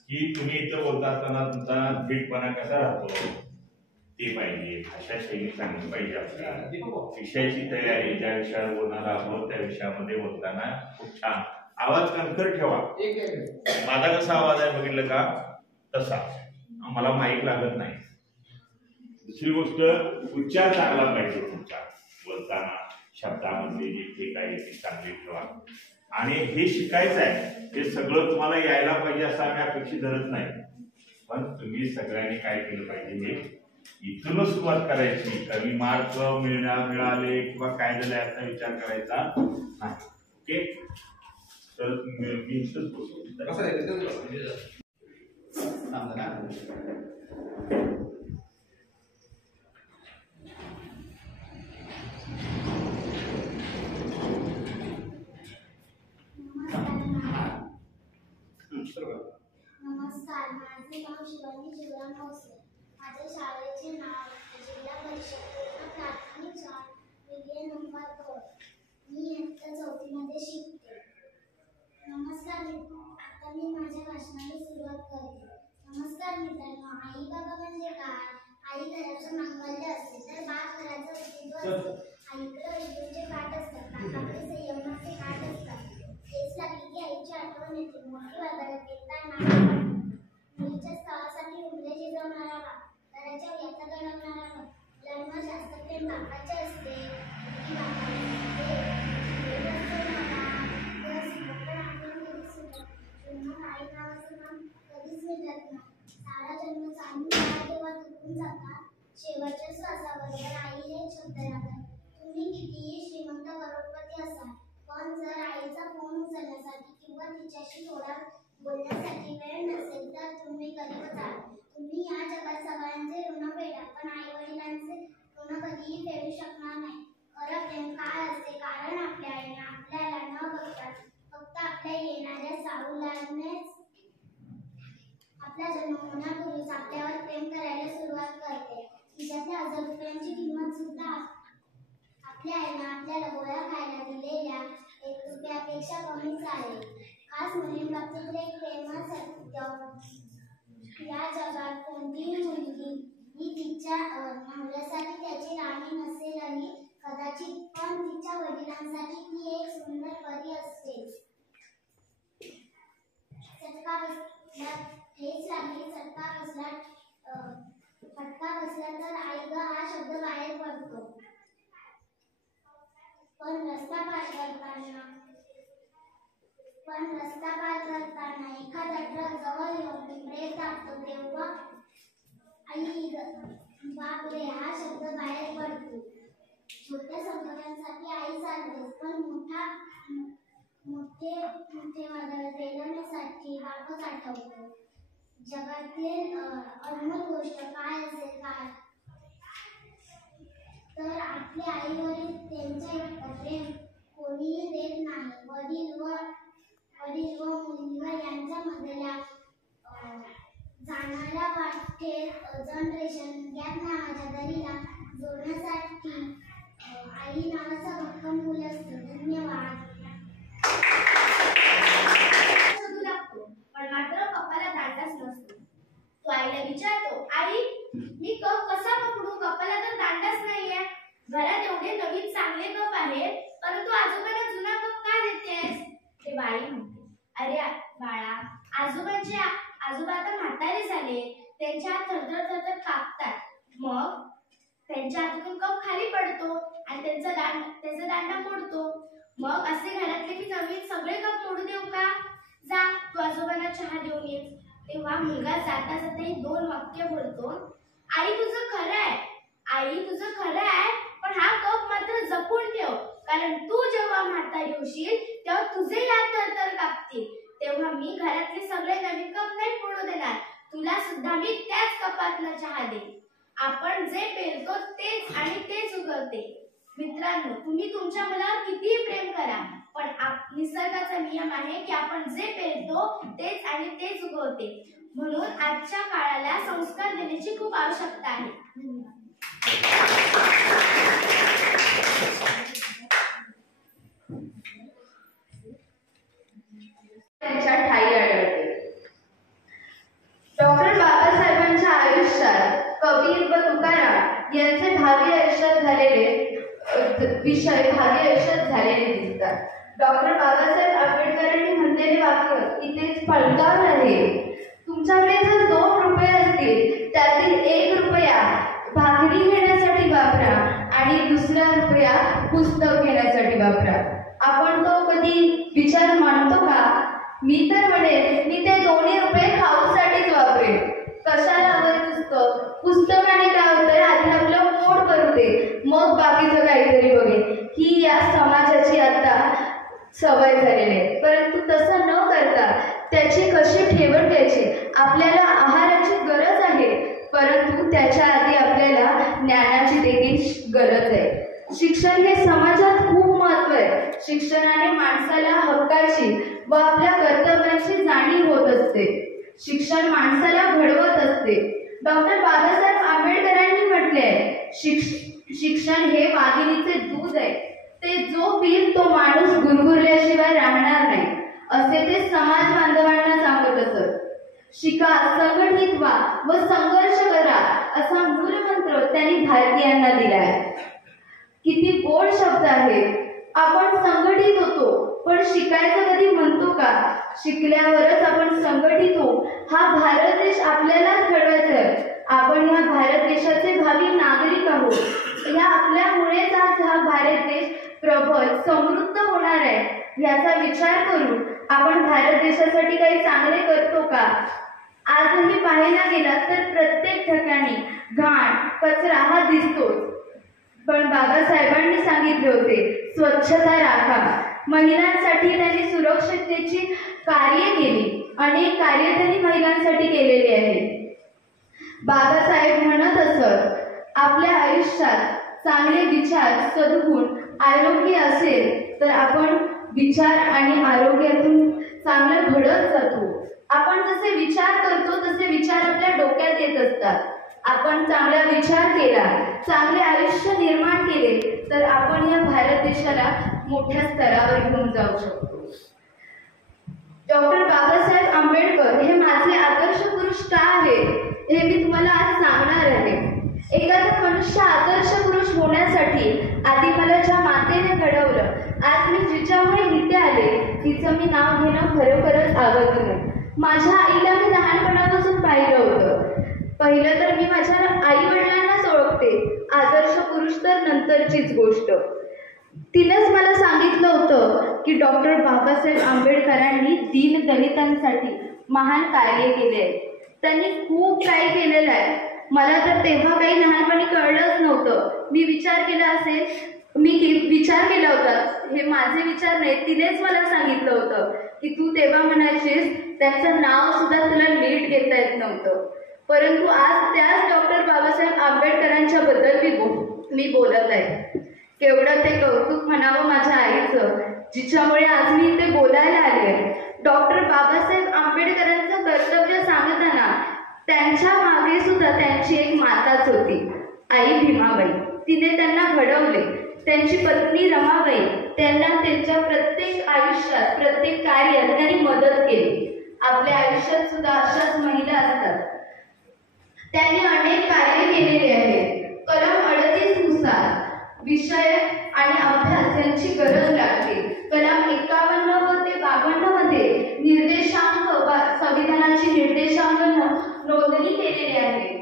की तुम्ही इथं बोलत असताना तुमचा धीटपणा कसा राहतो ते पाहिजे. भाषा शैली चांगली पाहिजे. आपली विषयाची तयारी, ज्या विषयावर बोलणार आहोत त्या विषयामध्ये बोलताना खूप छान आवाज कणखर ठेवा. माझा कसा आवाज आहे बघितलं का, तसा. मला माईक लागत नाही. दुसरी गोष्ट, उच्चार चांगला पाहिजे तुमचा बोलताना. शब्दामध्ये जे ठीक आहे ते चांगले ठेवा. आणि हे शिकायचं आहे, हे सगळं तुम्हाला यायला पाहिजे असं आम्ही अपेक्षित धरत नाही. पण तुम्ही सगळ्यांनी काय केलं पाहिजे, हे इथूनच सुरुवात करायची. कमी मार्क मिळाले किंवा काय झालं याचा विचार करायचा नाही. ओके, तर मी इथंच बोलतो. नमस्कार, माझे नाव शिवानी शिवराम भोसले. माझ्या शाळेचे नाव जिल्हा परिषद पूर्ण प्राथमिक शाळा विजय नंबर 2. मी इयत्ता 4मध्ये शिकते. नमस्कार, आता मी माझ्या भाषणाला सुरुवात करते. नमस्कार मित्रांनो, आई बाबा म्हणजे काय? आई घराचं मांगल्य असते तर बाप घराचं अस्तित्व असते. आईकडे विष्णूचे काठ असतात, बापाकडे संयमाचे काठ असतात. तेच लागली की आईची आठवण येते. मोठी बाजारात येताना मुलीच्या स्थळासाठी उमरे शिजवणारा बाप, घराच्या व्यथा घडवणारा बाप. मुलांवर जास्त प्रेम बापाचे असते. आई नावाचं नाम कधीच मिटत नाही. सारा जन्म चालून तेव्हा थकून जातात. शेवटच्या श्वासाबरोबर आई हे शब्द राहतात. तुम्ही कितीही श्रीमंत करोडपती असाल, पण जर आईचा फोन उचलण्यासाठी किंवा तिच्याशी थोडा बोलण्यासाठी वेळ नसेल तर तुम्ही गरीबच आहात. तुम्ही या जगात सगळ्यांचे ऋण फेडा, पण आई वडिलांचे ऋण कधीही फेडू शकणार नाही. खरं प्रेम काय असते? कारण आपल्या आईने आपल्याला न बघता फक्त आपल्या येणाऱ्या साऊलानेच आपला जन्म होण्यापूर्वीच आपल्यावर प्रेम करायला सुरुवात करते. तिच्यातल्या 1000 रुपयांची किंमत सुद्धा आपल्या आईने आपल्याला गोळ्या खायला दिलेल्या 1 रुपयापेक्षा कमीच आहे. खास म्हणून बाबतीत एक प्रेमळ सत्य, या जगात कोणतीही मुलगी ही तिच्या नवऱ्यासाठी त्याची राणी नसेलही कदाचित, पण तिच्या वडिलांसाठी ती एक सुंदर परी असतेच. चटका बसला ठेच लागली, चटका बसला फटका बसला तर आई ग हा शब्द बाहेर पडतो. पण रस्ता पार करताना एखादा ट्रक जवळ येऊन ब्रेक टाकतो तेव्हा आई बापरे हा शब्द बाहेर पडतो. छोट्या संकटांसाठी आई चालतेच, पण मोठे वादळ पेलवण्यासाठी बापच आठवतो. जगातील अनमोल गोष्ट काय असेल काय तर आपले आई वडील, त्यांचे प्रेम कोणीही देत नाही. वडील व मुलगा यांच्यामधल्या जाणाऱ्या वाटेत जनरेशन गॅप नावाच्या दरीला जोडण्यासाठी आई नावाचं भक्कम मूल असतं. धन्यवाद. शोधू लागतो, पण मात्र कपाला दांडाच नसतो. तो आईला विचारतो, आई मी कप कसा पकडू, कपाला तर दांडाच नाहीये. घरात एवढे नवीन चांगले कप आहेत, परंतु आजोबांना जुना कप का देतेस? ते बाई म्हणते, अरे बाळा, आजोबा आता म्हातारे झाले, त्यांच्या हात थरथर कापतात. मग त्यांच्या हातातून कप खाली पडतो आणि त्याचा दांडा मोडतो. मग असे घरातले मी नवीन सगळे कप मोडू देऊ का? जा तू आजोबांना चहा देऊन ये. तेव्हा मुलगा जाता जाता हे 2 वाक्य बोलतो, आई तुझं खरं आहे, पण हा कप मात्र जपून ठेव, कारण तू जेव्हा म्हातारी होशील तेव्हा तुझे हात थरथर कापतील. तेव्हा मी घरातले सगळे नवीन कप नाही फोडू देणार, तुला सुद्धा मी त्याच कपातनं चहा देईन. आपण जे पेरतो तेच आणि तेच उगवते. मित्रांनो, तुम्ही तुमच्या मुलावर कितीही प्रेम करा, पण निसर्गाचा नियम आहे की आपण जे पेरतो तेच आणि तेच उगवते. म्हणून आजच्या काळाला संस्कार देण्याची खूप आवश्यकता आहे. त्यांच्या ठाई आढळते. डॉक्टर बाबासाहेबांच्या आयुष्यात कबीर व तुकाराम यांचे भावी आयुष्यात झालेले दिसतात. डॉक्टर बाबासाहेब आंबेडकरांनी म्हणलेले वाक्य इथेच फलकावर आहे. तुमच्याकडे जर 2 रुपये असतील, त्यातील 1 रुपया भाकरी घेण्यासाठी वापरा आणि दुसरा रुपया पुस्तक घेण्यासाठी वापरा. आपण तो कधी विचार मांडतो का? मी तर म्हणेन, मी ते 2 रुपये खाऊसाठीच वापरेन. कशाला हवं पुस्तकाने काय होतंय, आधी आपलं पोट भरते, मग बाकीचं काहीतरी बघेन. ही या समाजाची आता सवय झालेली आहे. परंतु तसं न करता त्याची कशी ठेवण घ्यायची. आपल्याला आहाराची गरज आहे, परंतु त्याच्या आधी आपल्याला ज्ञानाची देखील गरज आहे. शिक्षण हे समाजात खूप महत्व आहे. शिक्षणाने माणसाला हक्काची व आपल्या कर्तव्यांची जाणीव होत असते. शिक्षण माणसाला घडवत असते. डॉक्टर बाबासाहेब आंबेडकरांनी म्हटले, शिक्षण हे वाघिणीचे दूध आहे, ते जो पिल तो माणूस गुरगुरल्याशिवाय राहणार नाही, असे ते समाज बांधवांना सांगत असत. शिका, संघटित व्हा व संघर्ष करा असा मूलमंत्र त्यांनी भारतीयांना दिलाय. किती गोड शब्द आहे. आपण संघटित होतो, पण शिकायचं कधी म्हणतो का? शिकल्यावरच आपण संघटित हो. हा भारत देश आपल्यालाच घडवायचा आहे. आपण ह्या भारत देशाचे भावी नागरिक आहोत. ह्या आपल्यामुळेच आज हा भारत देश प्रबळ समृद्ध होणार आहे. याचा विचार करून आपण भारत देशासाठी काही चांगले करतो का? आजही पाहायला गेला तर प्रत्येक ठिकाणी घाण, कचरा हा दिसतोच. पण बाबासाहेबांनी सांगितले होते, स्वच्छता राखा. महिलांसाठी त्यांनी सुरक्षिततेची कार्य केली. अनेक कार्य त्यांनी महिलांसाठी केलेली आहेत. बाबासाहेब म्हणत असत, आपल्या आयुष्यात चांगले विचार, सद्गुण, आरोग्य असेल तर आपण विचार आणि आरोग्यातून चांगलं घडत जातो. आपण जसे विचार करतो तसे विचार आपल्या डोक्यात येत असतात. आपण चांगला विचार केला, चांगले आयुष्य निर्माण केले तर आपण या भारत देशाला मोठ्या स्तरावर घेऊन जाऊ शकतो. डॉक्टर बाबासाहेब आंबेडकर हे माझे आदर्श पुरुष का आहेत हे मी तुम्हाला आज सांगणार आहे. एखादा मनुष्य आदर्श पुरुष होण्यासाठी आधी मला ज्या मातेने घडवलं, आज मी जिच्यामुळे इथे आले तिचं मी नाव घेणं खरोखरच आवडतं. माझ्या आईला मी लहानपणापासून पाहिलं होतं. पहिलं तर मी माझ्या आई वडिलांनाच ओळखते, आदर्श पुरुष तर नंतरचीच गोष्ट. तिनेच मला सांगितलं होतं की डॉक्टर बाबासाहेब आंबेडकरांनी दीनदलितांसाठी महान कार्य केले आहे. त्यांनी खूप काही केलेलं आहे. मला तर तेव्हा काही लहानपणी कळलंच नव्हतं. मी विचार केला होता, हे माझे विचार नाही, तिनेच मला सांगितलं होतं की तू तेव्हा म्हणायचीस त्यांचं नाव सुद्धा तुला नीट घेता येत नव्हतं. परंतु आज त्याच डॉक्टर बाबासाहेब आंबेडकरांच्या बद्दल मी बोलत आहे. केवढं ते कौतुक म्हणावं माझ्या आईचं, जिच्यामुळे आज मी इथे बोलायला आले. डॉक्टर बाबासाहेब आंबेडकरांचं कर्तव्य सांगताना त्यांच्या मागे सुद्धा त्यांची एक माताच होती, आई भीमाबाई. तिने त्यांना घडवले. त्यांची पत्नी रमाबाई त्यांना त्यांच्या प्रत्येक आयुष्यात, प्रत्येक कार्यात त्यांनी मदत केली. आपल्या आयुष्यात सुद्धा अशाच महिला असतात. त्यांनी अनेक कार्य केलेले आहेत. कलम 38 नुसार विषय आणि अभ्यास यांची गरज लागते. कलम 51 व ते 52 मध्ये निर्देशांक संविधानाची निर्देशांक नोंदणी केलेली आहे.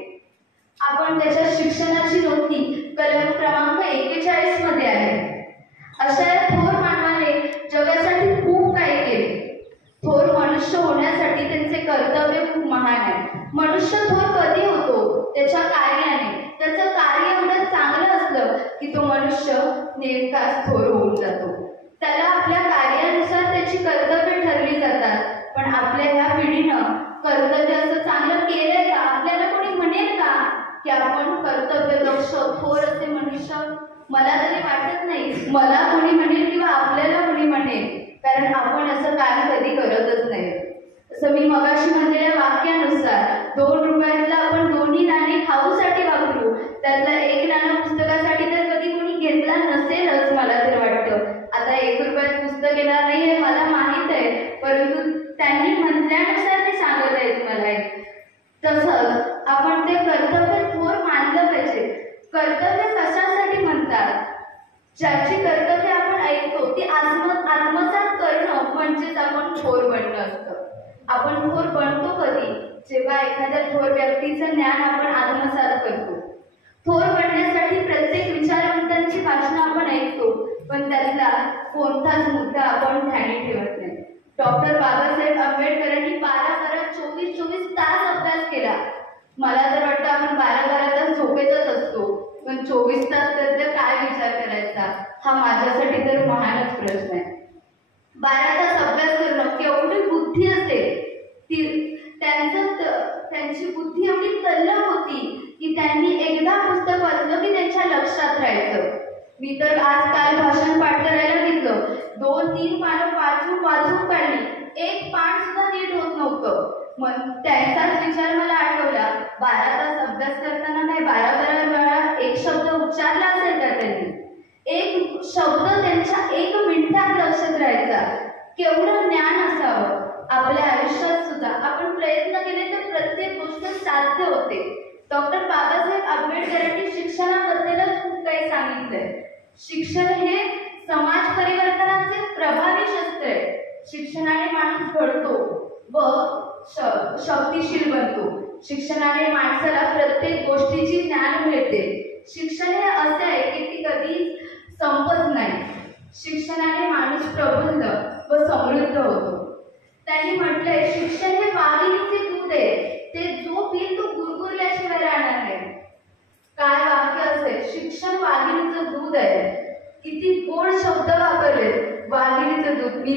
आपण त्याच्या शिक्षणाची नोंदणी कलम क्रमांक 41 मध्ये आहे. अशा या थोर मानवाने जगासाठी खूप काही केले. थोर मनुष्य होण्यासाठी त्यांचे कर्तव्य खूप महान आहे. मनुष्य थोर कधी होतो? त्याच्या कार्याने. त्याचं कार्य एवढं चांगलं असलं की तो मनुष्य नेमकाच थोर होऊन जातो. त्याला आपल्या कार्यानुसार त्याची कर्तव्य ठरली जातात. पण आपल्या ह्या पिढीनं कर्तव्य असं चांगलं केलंय का? आपल्याला कोणी म्हणेल का की आपण कर्तव्यदक्ष थोर असे मनुष्य? मला तरी वाटत नाही मला कोणी म्हणेल किंवा आपल्याला कोणी म्हणेल, कारण आपण असं काम कधी करतच नाही. असं मी मगाशी म्हणलेल्या वाक्यानुसार 2 रुपयातलं आपण दोन्ही नाणी खाऊसाठी वापरू, त्यातलं 1 नाणं पुस्तकासाठी तर कधी कोणी घेतला नसेलच मला तर वाटतं. आता 1 रुपयात पुस्तक येणार नाही हे मला माहीत आहे, परंतु त्यांनी म्हटल्यानुसार ते सांगत आहे तुम्हाला. तसंच आपण ते कर्तव्य थोर मानलं पाहिजे. कर्तव्य कशासाठी म्हणतात? ज्याची कर्तव्य आपण ऐकतो ती आत्मसात करणं म्हणजेच आपण थोर बनणं असतं. आपण थोर बनतो कधी? जेव्हा एखाद्या थोर व्यक्तीचं ज्ञान आपण आत्मसात करतो. थोर बनण्यासाठी प्रत्येक विचारवंतांची भाषणं आपण ऐकतो, पण त्यातला कोणताच मुद्दा आपण ध्यानी ठेवत नाही. डॉक्टर बाबासाहेब आंबेडकरांनी 12-24 तास अभ्यास केला. मला तर वाटतं आपण 12 तास झोपेतच असतो, पण 24 तास त्यातला काय विचार करायचा हा माझ्यासाठी तर महानच प्रश्न आहे. 12 तास अभ्यास करणं केवढी बुद्धी असेल. त्यांची बुद्धी एवढी तल्लख होती की त्यांनी एकदा पुस्तक वाचलं की त्यांच्या लक्षात राहायचं. मी तर आजकाल भाषण पाठ करायला घेतलं, 2-3 पानं वाचून काढली, 1 पान सुद्धा नीट होत नव्हतं. मग त्यांचाच विचार मला आठवला, 12 तास अभ्यास करताना काय 12 वेळा एक शब्द उच्चारला असेल का त्यांनी? एक शब्द त्यांच्या 1 मिनिटात लक्षात राहायचा. केवढं ज्ञान असावं. आपल्या आयुष्यात सुद्धा आपण प्रयत्न केले तर प्रत्येक गोष्ट साध्य होते. डॉक्टर बाबासाहेब आंबेडकरांनी शिक्षणाबद्दलच खूप काही सांगितलंय. शिक्षण हे समाज परिवर्तनाचे प्रभावी शस्त्र आहे. शिक्षणाने माणूस घडतो व शक्तिशील बनतो. शिक्षणाने माणसाला प्रत्येक गोष्टीची ज्ञान मिळते. शिक्षण हे असे आहे की ती कधी संपत नाही. शिक्षणाने माणूस प्रबुद्ध व समृद्ध होतो. त्यांनी म्हटलंय, शिक्षण हे वाघिणीचे दूध आहे, ते जो पिल तो गुरगुरल्याशिवाय राहणार नाही. काय वाक्य असेल? शिक्षण वाघिणीचं दूध आहे. किती गोड शब्द वापरले, वाघिणीचं दूध. मी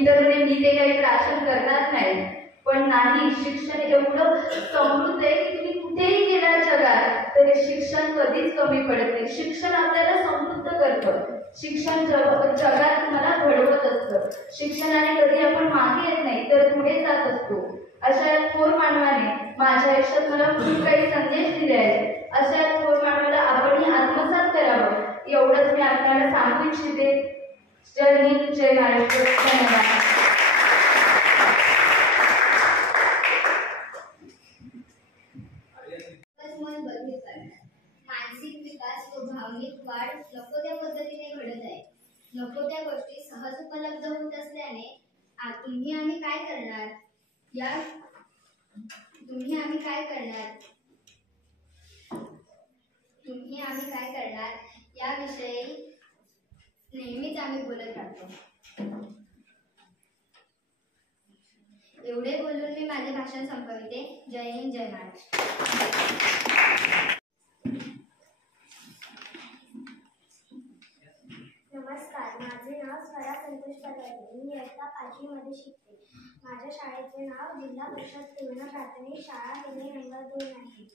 ते काही प्राशन करणार नाही, पण नाही, शिक्षण एवढं समृद्ध आहे की तुम्ही कुठेही गेला जगात तरी शिक्षण कधीच कमी पडत नाही. शिक्षण आपल्याला समृद्ध करतं. शिक्षण जगात तुम्हाला घडवत असतं. शिक्षणाने कधी आपण मागे येत नाही तर पुढे जात असतो. अशा थोर मानवाने माझ्या आयुष्यात मला खूप काही संदेश दिले आहेत. अशा थोर मानवाला आपणही आत्मसात करावं एवढंच मी आपल्याला सांगू इच्छिते. जय हिंद, जय महाराष्ट्र. धन्यवाद. मन बदलून काढणार. मानसिक विकास व भावनिक वाढ नको त्या पद्धतीने घडत आहे. नको त्या गोष्टी सहज उपलब्ध होत असल्याने तुम्ही आम्ही काय करणार याविषयी नेहमीच आम्ही बोलत राहतो. एवढे बोलून मी माझे भाषण संपविते. जय हिंद, जय महाराष्ट्र. नमस्कार, माझे नाव स्वरा संतोष पटवर्धन. मी इयत्ता 5वी मध्ये शिकते. माझ्या शाळेचे नाव जिल्हा परिषद पूर्ण प्राथमिक शाळा विले नंबर 2 आहे.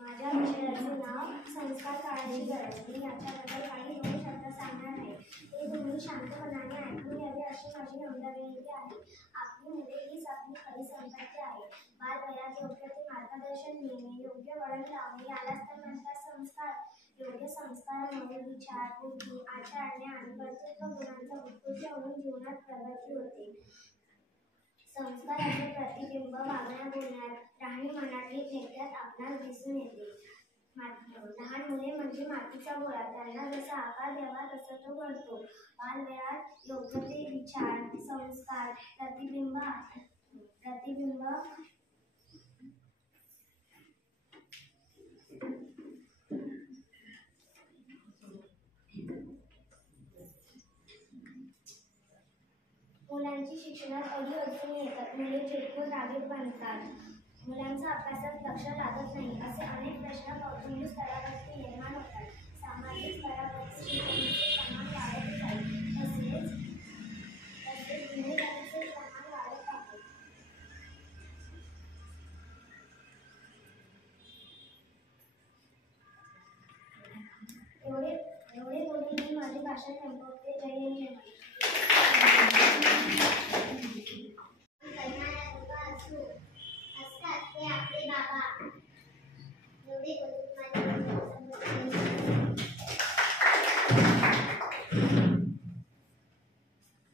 माझ्या विषयाचे नाव संस्कार काळाची गरज. मी याच्याबद्दल काही 2 शब्द सांगणार आहे. ते तुम्ही शांतपणाने ऐकून घ्यावे अशी माझी नम्र विनंती आहे. आपली मुले हीच आपली खरी संपत्ती आहे. बालवयात योग्य ते मार्गदर्शन मिळणे, योग्य वळण लावणे यालाच तर म्हणतात संस्कार. योग्य संस्कारामुळे विचार, बुद्धी, आचरणे आणि कर्तृत्व गुणांचा उत्कृष्ट होऊन जीवनात प्रगती होते. संस्काराचे प्रतिबिंब वागण्या बोलण्यात, राहणीमानातही थेटक्यात आपणास दिसून येते. लहान मुले म्हणजे मातीचा गोळा. त्यांना जसा आकार द्यावा तसा तो घडतो. बालवयात योग्य ते विचार, संस्कार, प्रतिबिंब मुलांची शिक्षणात अडचणी येतात. मुले चिडखोर रागीट बनतात. मुलांचा अभ्यासात लक्ष लागत नाही. असे अनेक प्रश्न कौटुंबिक स्तरावरती निर्माण होतात. सामाजिक स्तरावरती शिक्षणाचे प्रमाण वाढत जाईल. तसेच गुन्हेगारीचे प्रमाण वाढत आहे. एवढे बोलून मी माझे भाषण संपवते. जय हिंद, जय महाराष्ट्र. असतात ते आपले बाबा. एवढे बोलून माझे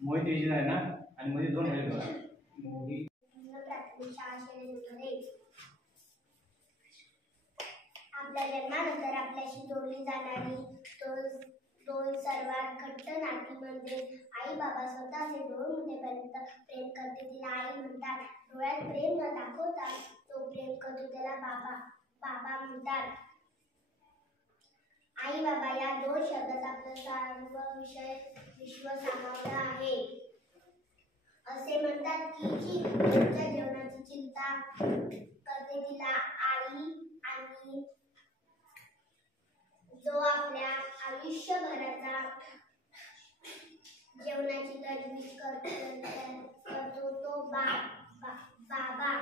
मोहित योजना आहे ना, आणि मध्ये 2 हेल्प करा. मोहित प्राथमिक शाळा शाळेमध्ये आपल्या जन्मानंतर आपल्याशी जोडली जाणारी दोन सर्वात घट्ट नाती म्हणजे आई बाबा. स्वतःचे डोळे मिटेपर्यंत प्रेम करते तिला आई म्हणतात. डोळ्यात प्रेम न दाखवता तो प्रेम करतो त्याला बाबा म्हणतात. आई बाबा या 2 शब्दात आपलं सर्व विश्व सामावलं आहे. असे म्हणतात की जी रोजच्या जेवणाची चिंता करते तिला आई, आणि जो आपल्या आयुष्यभराचा जेवणाची तजवीज करतो तो बाबा.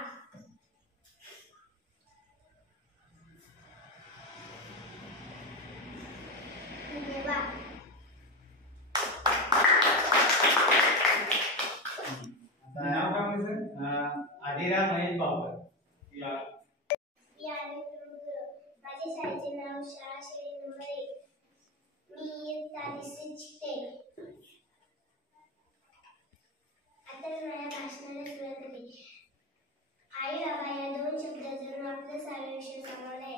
धन्यवाद. नाव काय म्हणायचं? आदिरा महेश बावकर. माझ्या शाळेचे नाव शाळा श्रेणी नंबर 1. मी इयत्ता 3रीत शिकते. आता मी माझ्या भाषणाला सुरुवात करते. आई बाबा या 2 शब्दातून आपलं सारं विश्व सामावलं आहे.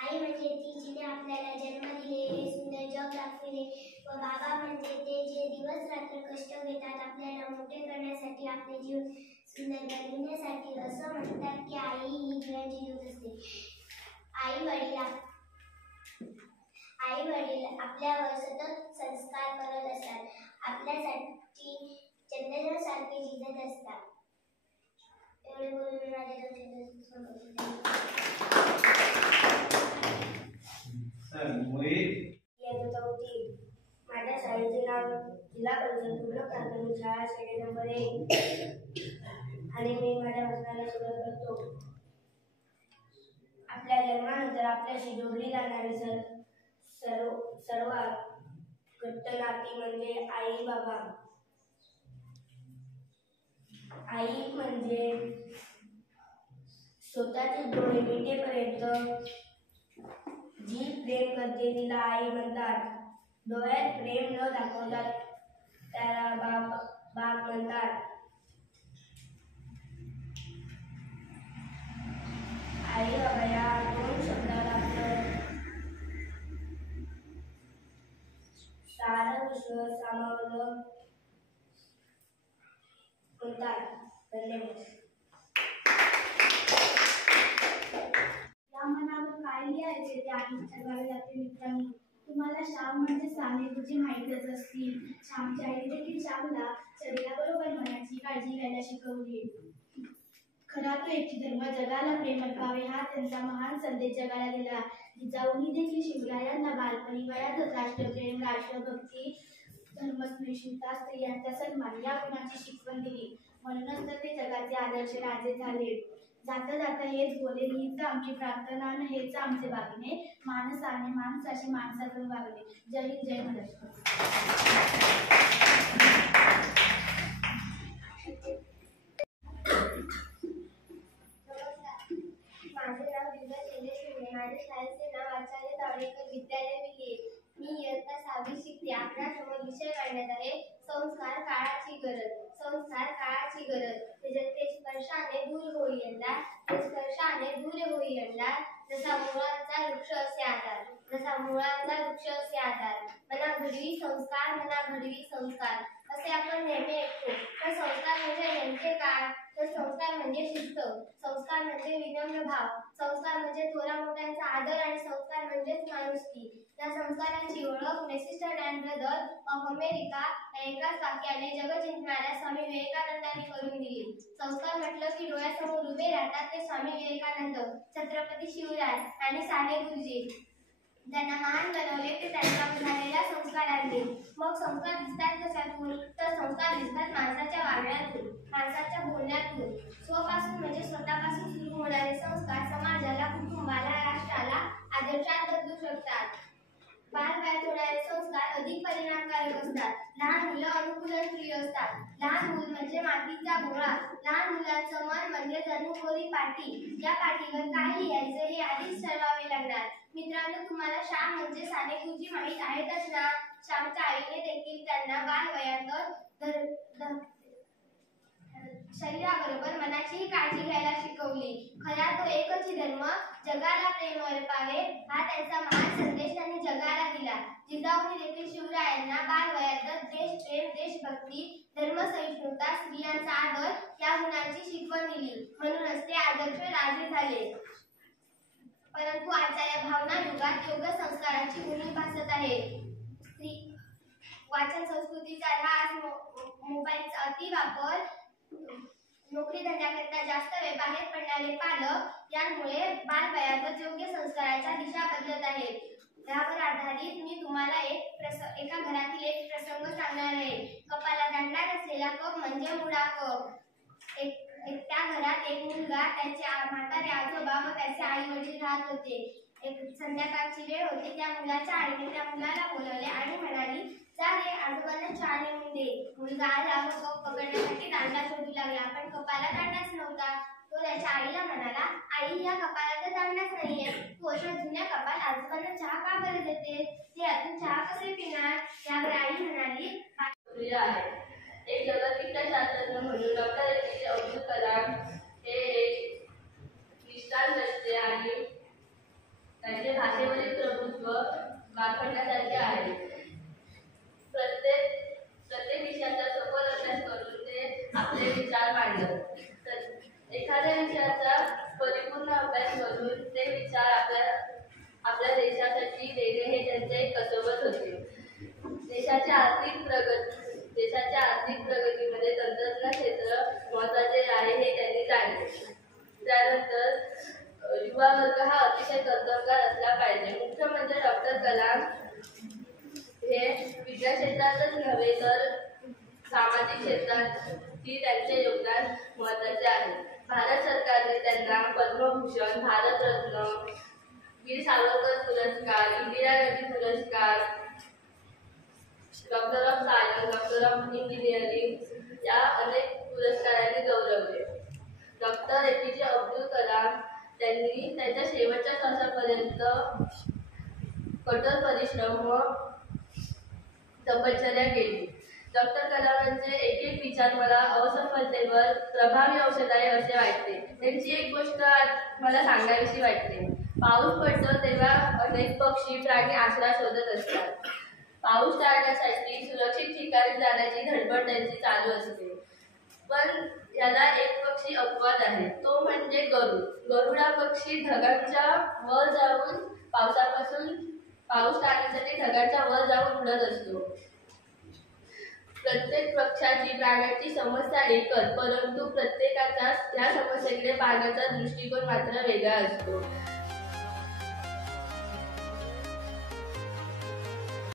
आई म्हणजे ती जिने आपल्याला जन्म दिले, हे सुंदर जग दाखविले, व बाबा म्हणजे ते जे दिवस रात्र कष्ट घेतात आपल्याला मोठे करण्यासाठी, आपले जीवन सुंदर बनविण्यासाठी. असं म्हणतात की आई ही जीवाची ज्योत असते. आई वडील आपल्यावर सतत संस्कार करत असतात. आपल्यासाठी चंद्रासारखे झिजत असतात. एवढे बोलून माझे 2 शब्द माझ्या शाळेचे नाव जिल्हा परिषद पूर्ण प्राथमिक शाळा श्रेणी नंबर 1 आणि मी माझ्या भाषणाला सुरुवात करतो. आपल्या जन्मानंतर आपल्याशी जोडली जाणारी सर्वात घट्ट नाती म्हणजे आई बाबा. आई म्हणजे स्वतःचे डोळे मिटेपर्यंत जी प्रेम करते तिला आई म्हणतात. डोळ्यात प्रेम न दाखवतात त्याला बाप म्हणतात. आई बाबा या दोन शब्दात आपलं सारं विश्व सामावलं म्हणतात. धन्यवाद. या मनावर काय लिहायचे ते आधी ठरवावे लागते मित्रांनो. तुम्हाला श्याम म्हणजे सानेगुरुजी माहीतच असतील. श्यामच्या आईने देखील श्यामला शरीराबरोबर मनाची काळजी घ्यायला शिकवली. खरा तो एकटी धर्म जगाला प्रेम अर्पावे हा त्यांचा महान संदेश जगाला दिला. जिजाऊंनी देखील शिवरायांना बालपणी वयातच राष्ट्रप्रेम, राष्ट्रभक्ती, धर्मस्नेहिता, स्त्रियांचा सन्मान या गुणांची शिकवण दिली. म्हणूनच तर ते जगाचे आदर्श राजे झाले. जाता जाता हेच बोले, हीच आमची प्रार्थना आणि हेच आमचे वागणे, माणसाने माणसाशी माणसातून वागणे. जय हिंद, जय महाराष्ट्र. माझे नाव दिव्या चंद्रशेखर. माझ्या शाळेचे नाव आचार्य तावडेकर विद्यालय विले. मी इयत्ता 6वी शिकते. आपल्यासमोर विषय काढण्यात आहे संस्कार काळाची गरज. संस्कार काळाची गरज. ते स्पर्शाने दूर होई अंधार, ते स्पर्शाने दूर होई अंधार. जसा मुळांचा वृक्ष असे आधार, जसा मुळांचा वृक्ष असे आधार. मना घडवी संस्कार, मना घडवी संस्कार असे आपण नेहमी ऐकतो. तर संस्कार म्हणजे नेमके काय? तर संस्कार म्हणजे शिस्त, संस्कार म्हणजे विनम्र भाव, संस्कार म्हणजे थोरा मोठ्यांचा आदर आणि संस्कार म्हणजेच माणुसकी. या संस्कारांची ओळख मेसिस्टर अँड ब्रदर ऑफ अमेरिका या एकाच वाक्याने जग जिंकणाऱ्या स्वामी विवेकानंदांनी करून दिली. संस्कार म्हटलं की डोळ्यासमोर उभे राहतात ते स्वामी विवेकानंद, छत्रपती शिवराय आणि साने गुरुजी. त्यांना महान बनवले ते त्यांच्या झालेल्या संस्कारांनी. मग संस्कार दिसतात कशातून? तर संस्कार दिसतात माणसाच्या वागण्यातून, माणसाच्या बोलण्यातून. स्वपासून म्हणजे स्वतःपासून सुरू होणारे संस्कार समाजाला, कुटुंबाला, राष्ट्राला आदर्शात बदलू शकतात. बालवयात होणारे संस्कार अधिक परिणामकारक असतात. लहान मुलं अनुकूलनप्रिय असतात. लहान मूल म्हणजे मातीचा गोळा. लहान मुलांचं मन म्हणजे जणू पाटी. या पाटीवर काय लिहायचं हे आधीच ठरवावे लागणार. मित्रांनो, तुम्हाला श्याम म्हणजे साने गुरुजी माहीत आहेतच ना. श्यामच्या आईने देखील त्यांना बालवयातच शरीराबरोबर मनाचीही काळजी घ्यायला शिकवली. खरा तो एकच धर्म जगाला प्रेम अर्पावे हा त्यांचा महान संदेश त्यांनी जगाला दिला. जिजाऊंनी देखील शिवरायांना बालवयातच देशप्रेम, देशभक्ती, धर्मसहिष्णुता, स्त्रियांचा आदर या गुणांची शिकवण दिली. म्हणूनच ते आदर्श राजे झाले. परंतु आजच्या या भावना युगात योग्य संस्कारांची उणीव भासत आहे. वाचन संस्कृतीचा ऱ्हास, मोबाईलचा अतिवापर, नोकरी धंद्याकरिता जास्त वेळ बाहेर पडणारे पालक यांमुळे बालवयातच योग्य संस्काराच्या दिशा बदलत आहेत. यावर आधारित मी तुम्हाला एका घरातील एक प्रसंग सांगणार आहे. कपाला दांडा नसलेला कप म्हणजे मुडा कप. त्या घरात एक मुलगा, त्याचे म्हातारे आजोबा व त्याचे आई वडील राहत होते. एक संध्याकाळची वेळ होती. त्या मुलाच्या आईने त्या मुलाला बोलवले आणि म्हणाली, जा रे, आजोबांना चहा नेऊन दे. मुलगा आला व कप पकडण्यासाठी दांडा शोधू लागला, पण कपाला दांडाच नव्हता. तो त्याच्या आईला म्हणाला, आई, या कपाला तर दांडाच नाहीये. तू अशा जुन्या कपात आजोबांना चहा का बरं देते? ते यातून चहा कसे पिणार? यावर आई म्हणाली, एक जगतिकशास्त्रज्ञ म्हणून डॉक्टर APJ अब्दुल कलाम हे एक निष्ठावंत असते आणि त्यांचे भाषेवरील प्रभुत्व वाखाणण्यासारखे आहे. प्रत्येक विषयाचा सखोल अभ्यास करून ते आपले विचार मांडतात. एखाद्या विषयाचा परिपूर्ण अभ्यास करून ते विचार आपल्या देशासाठी देणे हे त्यांचे कर्तव्य होते. देशाच्या आर्थिक प्रगतीमध्ये तंत्रज्ञान क्षेत्र महत्त्वाचे आहे हे त्यांनी जाणले. त्यानंतर युवा वर्ग हा अतिशय कर्तबगार असला पाहिजे. मुख्य म्हणजे डॉक्टर कलाम हे विज्ञान क्षेत्रातच नव्हे तर सामाजिक क्षेत्रातही त्यांचे योगदान महत्त्वाचे आहे. भारत सरकारने त्यांना पद्मभूषण, भारतरत्न, वीर सावरकर पुरस्कार, इंदिरा गांधी पुरस्कार, doctor of science, doctor of engineering या अनेक पुरस्कारांनी गौरवले. डॉक्टर APJ अब्दुल कलाम त्यांनी त्यांच्या शेवटच्या श्वासापर्यंत कठोर परिश्रम व तपश्चर्या केली. डॉक्टर कलामांचे एक एक विचार मला असफलतेवर प्रभावी औषध आहे असे वाटते. त्यांची एक गोष्ट मला सांगावीशी वाटते. पाऊस पडतो तेव्हा अनेक पक्षी प्राणी आश्रय शोधत असतात. पाऊस टाळण्यासाठी सुरक्षित ठिकाणी जाण्याची धडपड त्यांची चालू असते. पण याला एक पक्षी अपवाद आहे, तो म्हणजे गरुड. गरुड हा पक्षी ढगांच्या वर जाऊन पाऊस टाळण्यासाठी ढगांच्या वर जाऊन उडत असतो. प्रत्येक पक्षाची प्राण्याची समस्या एकच, परंतु प्रत्येकाचा या समस्येकडे पाहण्याचा दृष्टिकोन मात्र वेगळा असतो.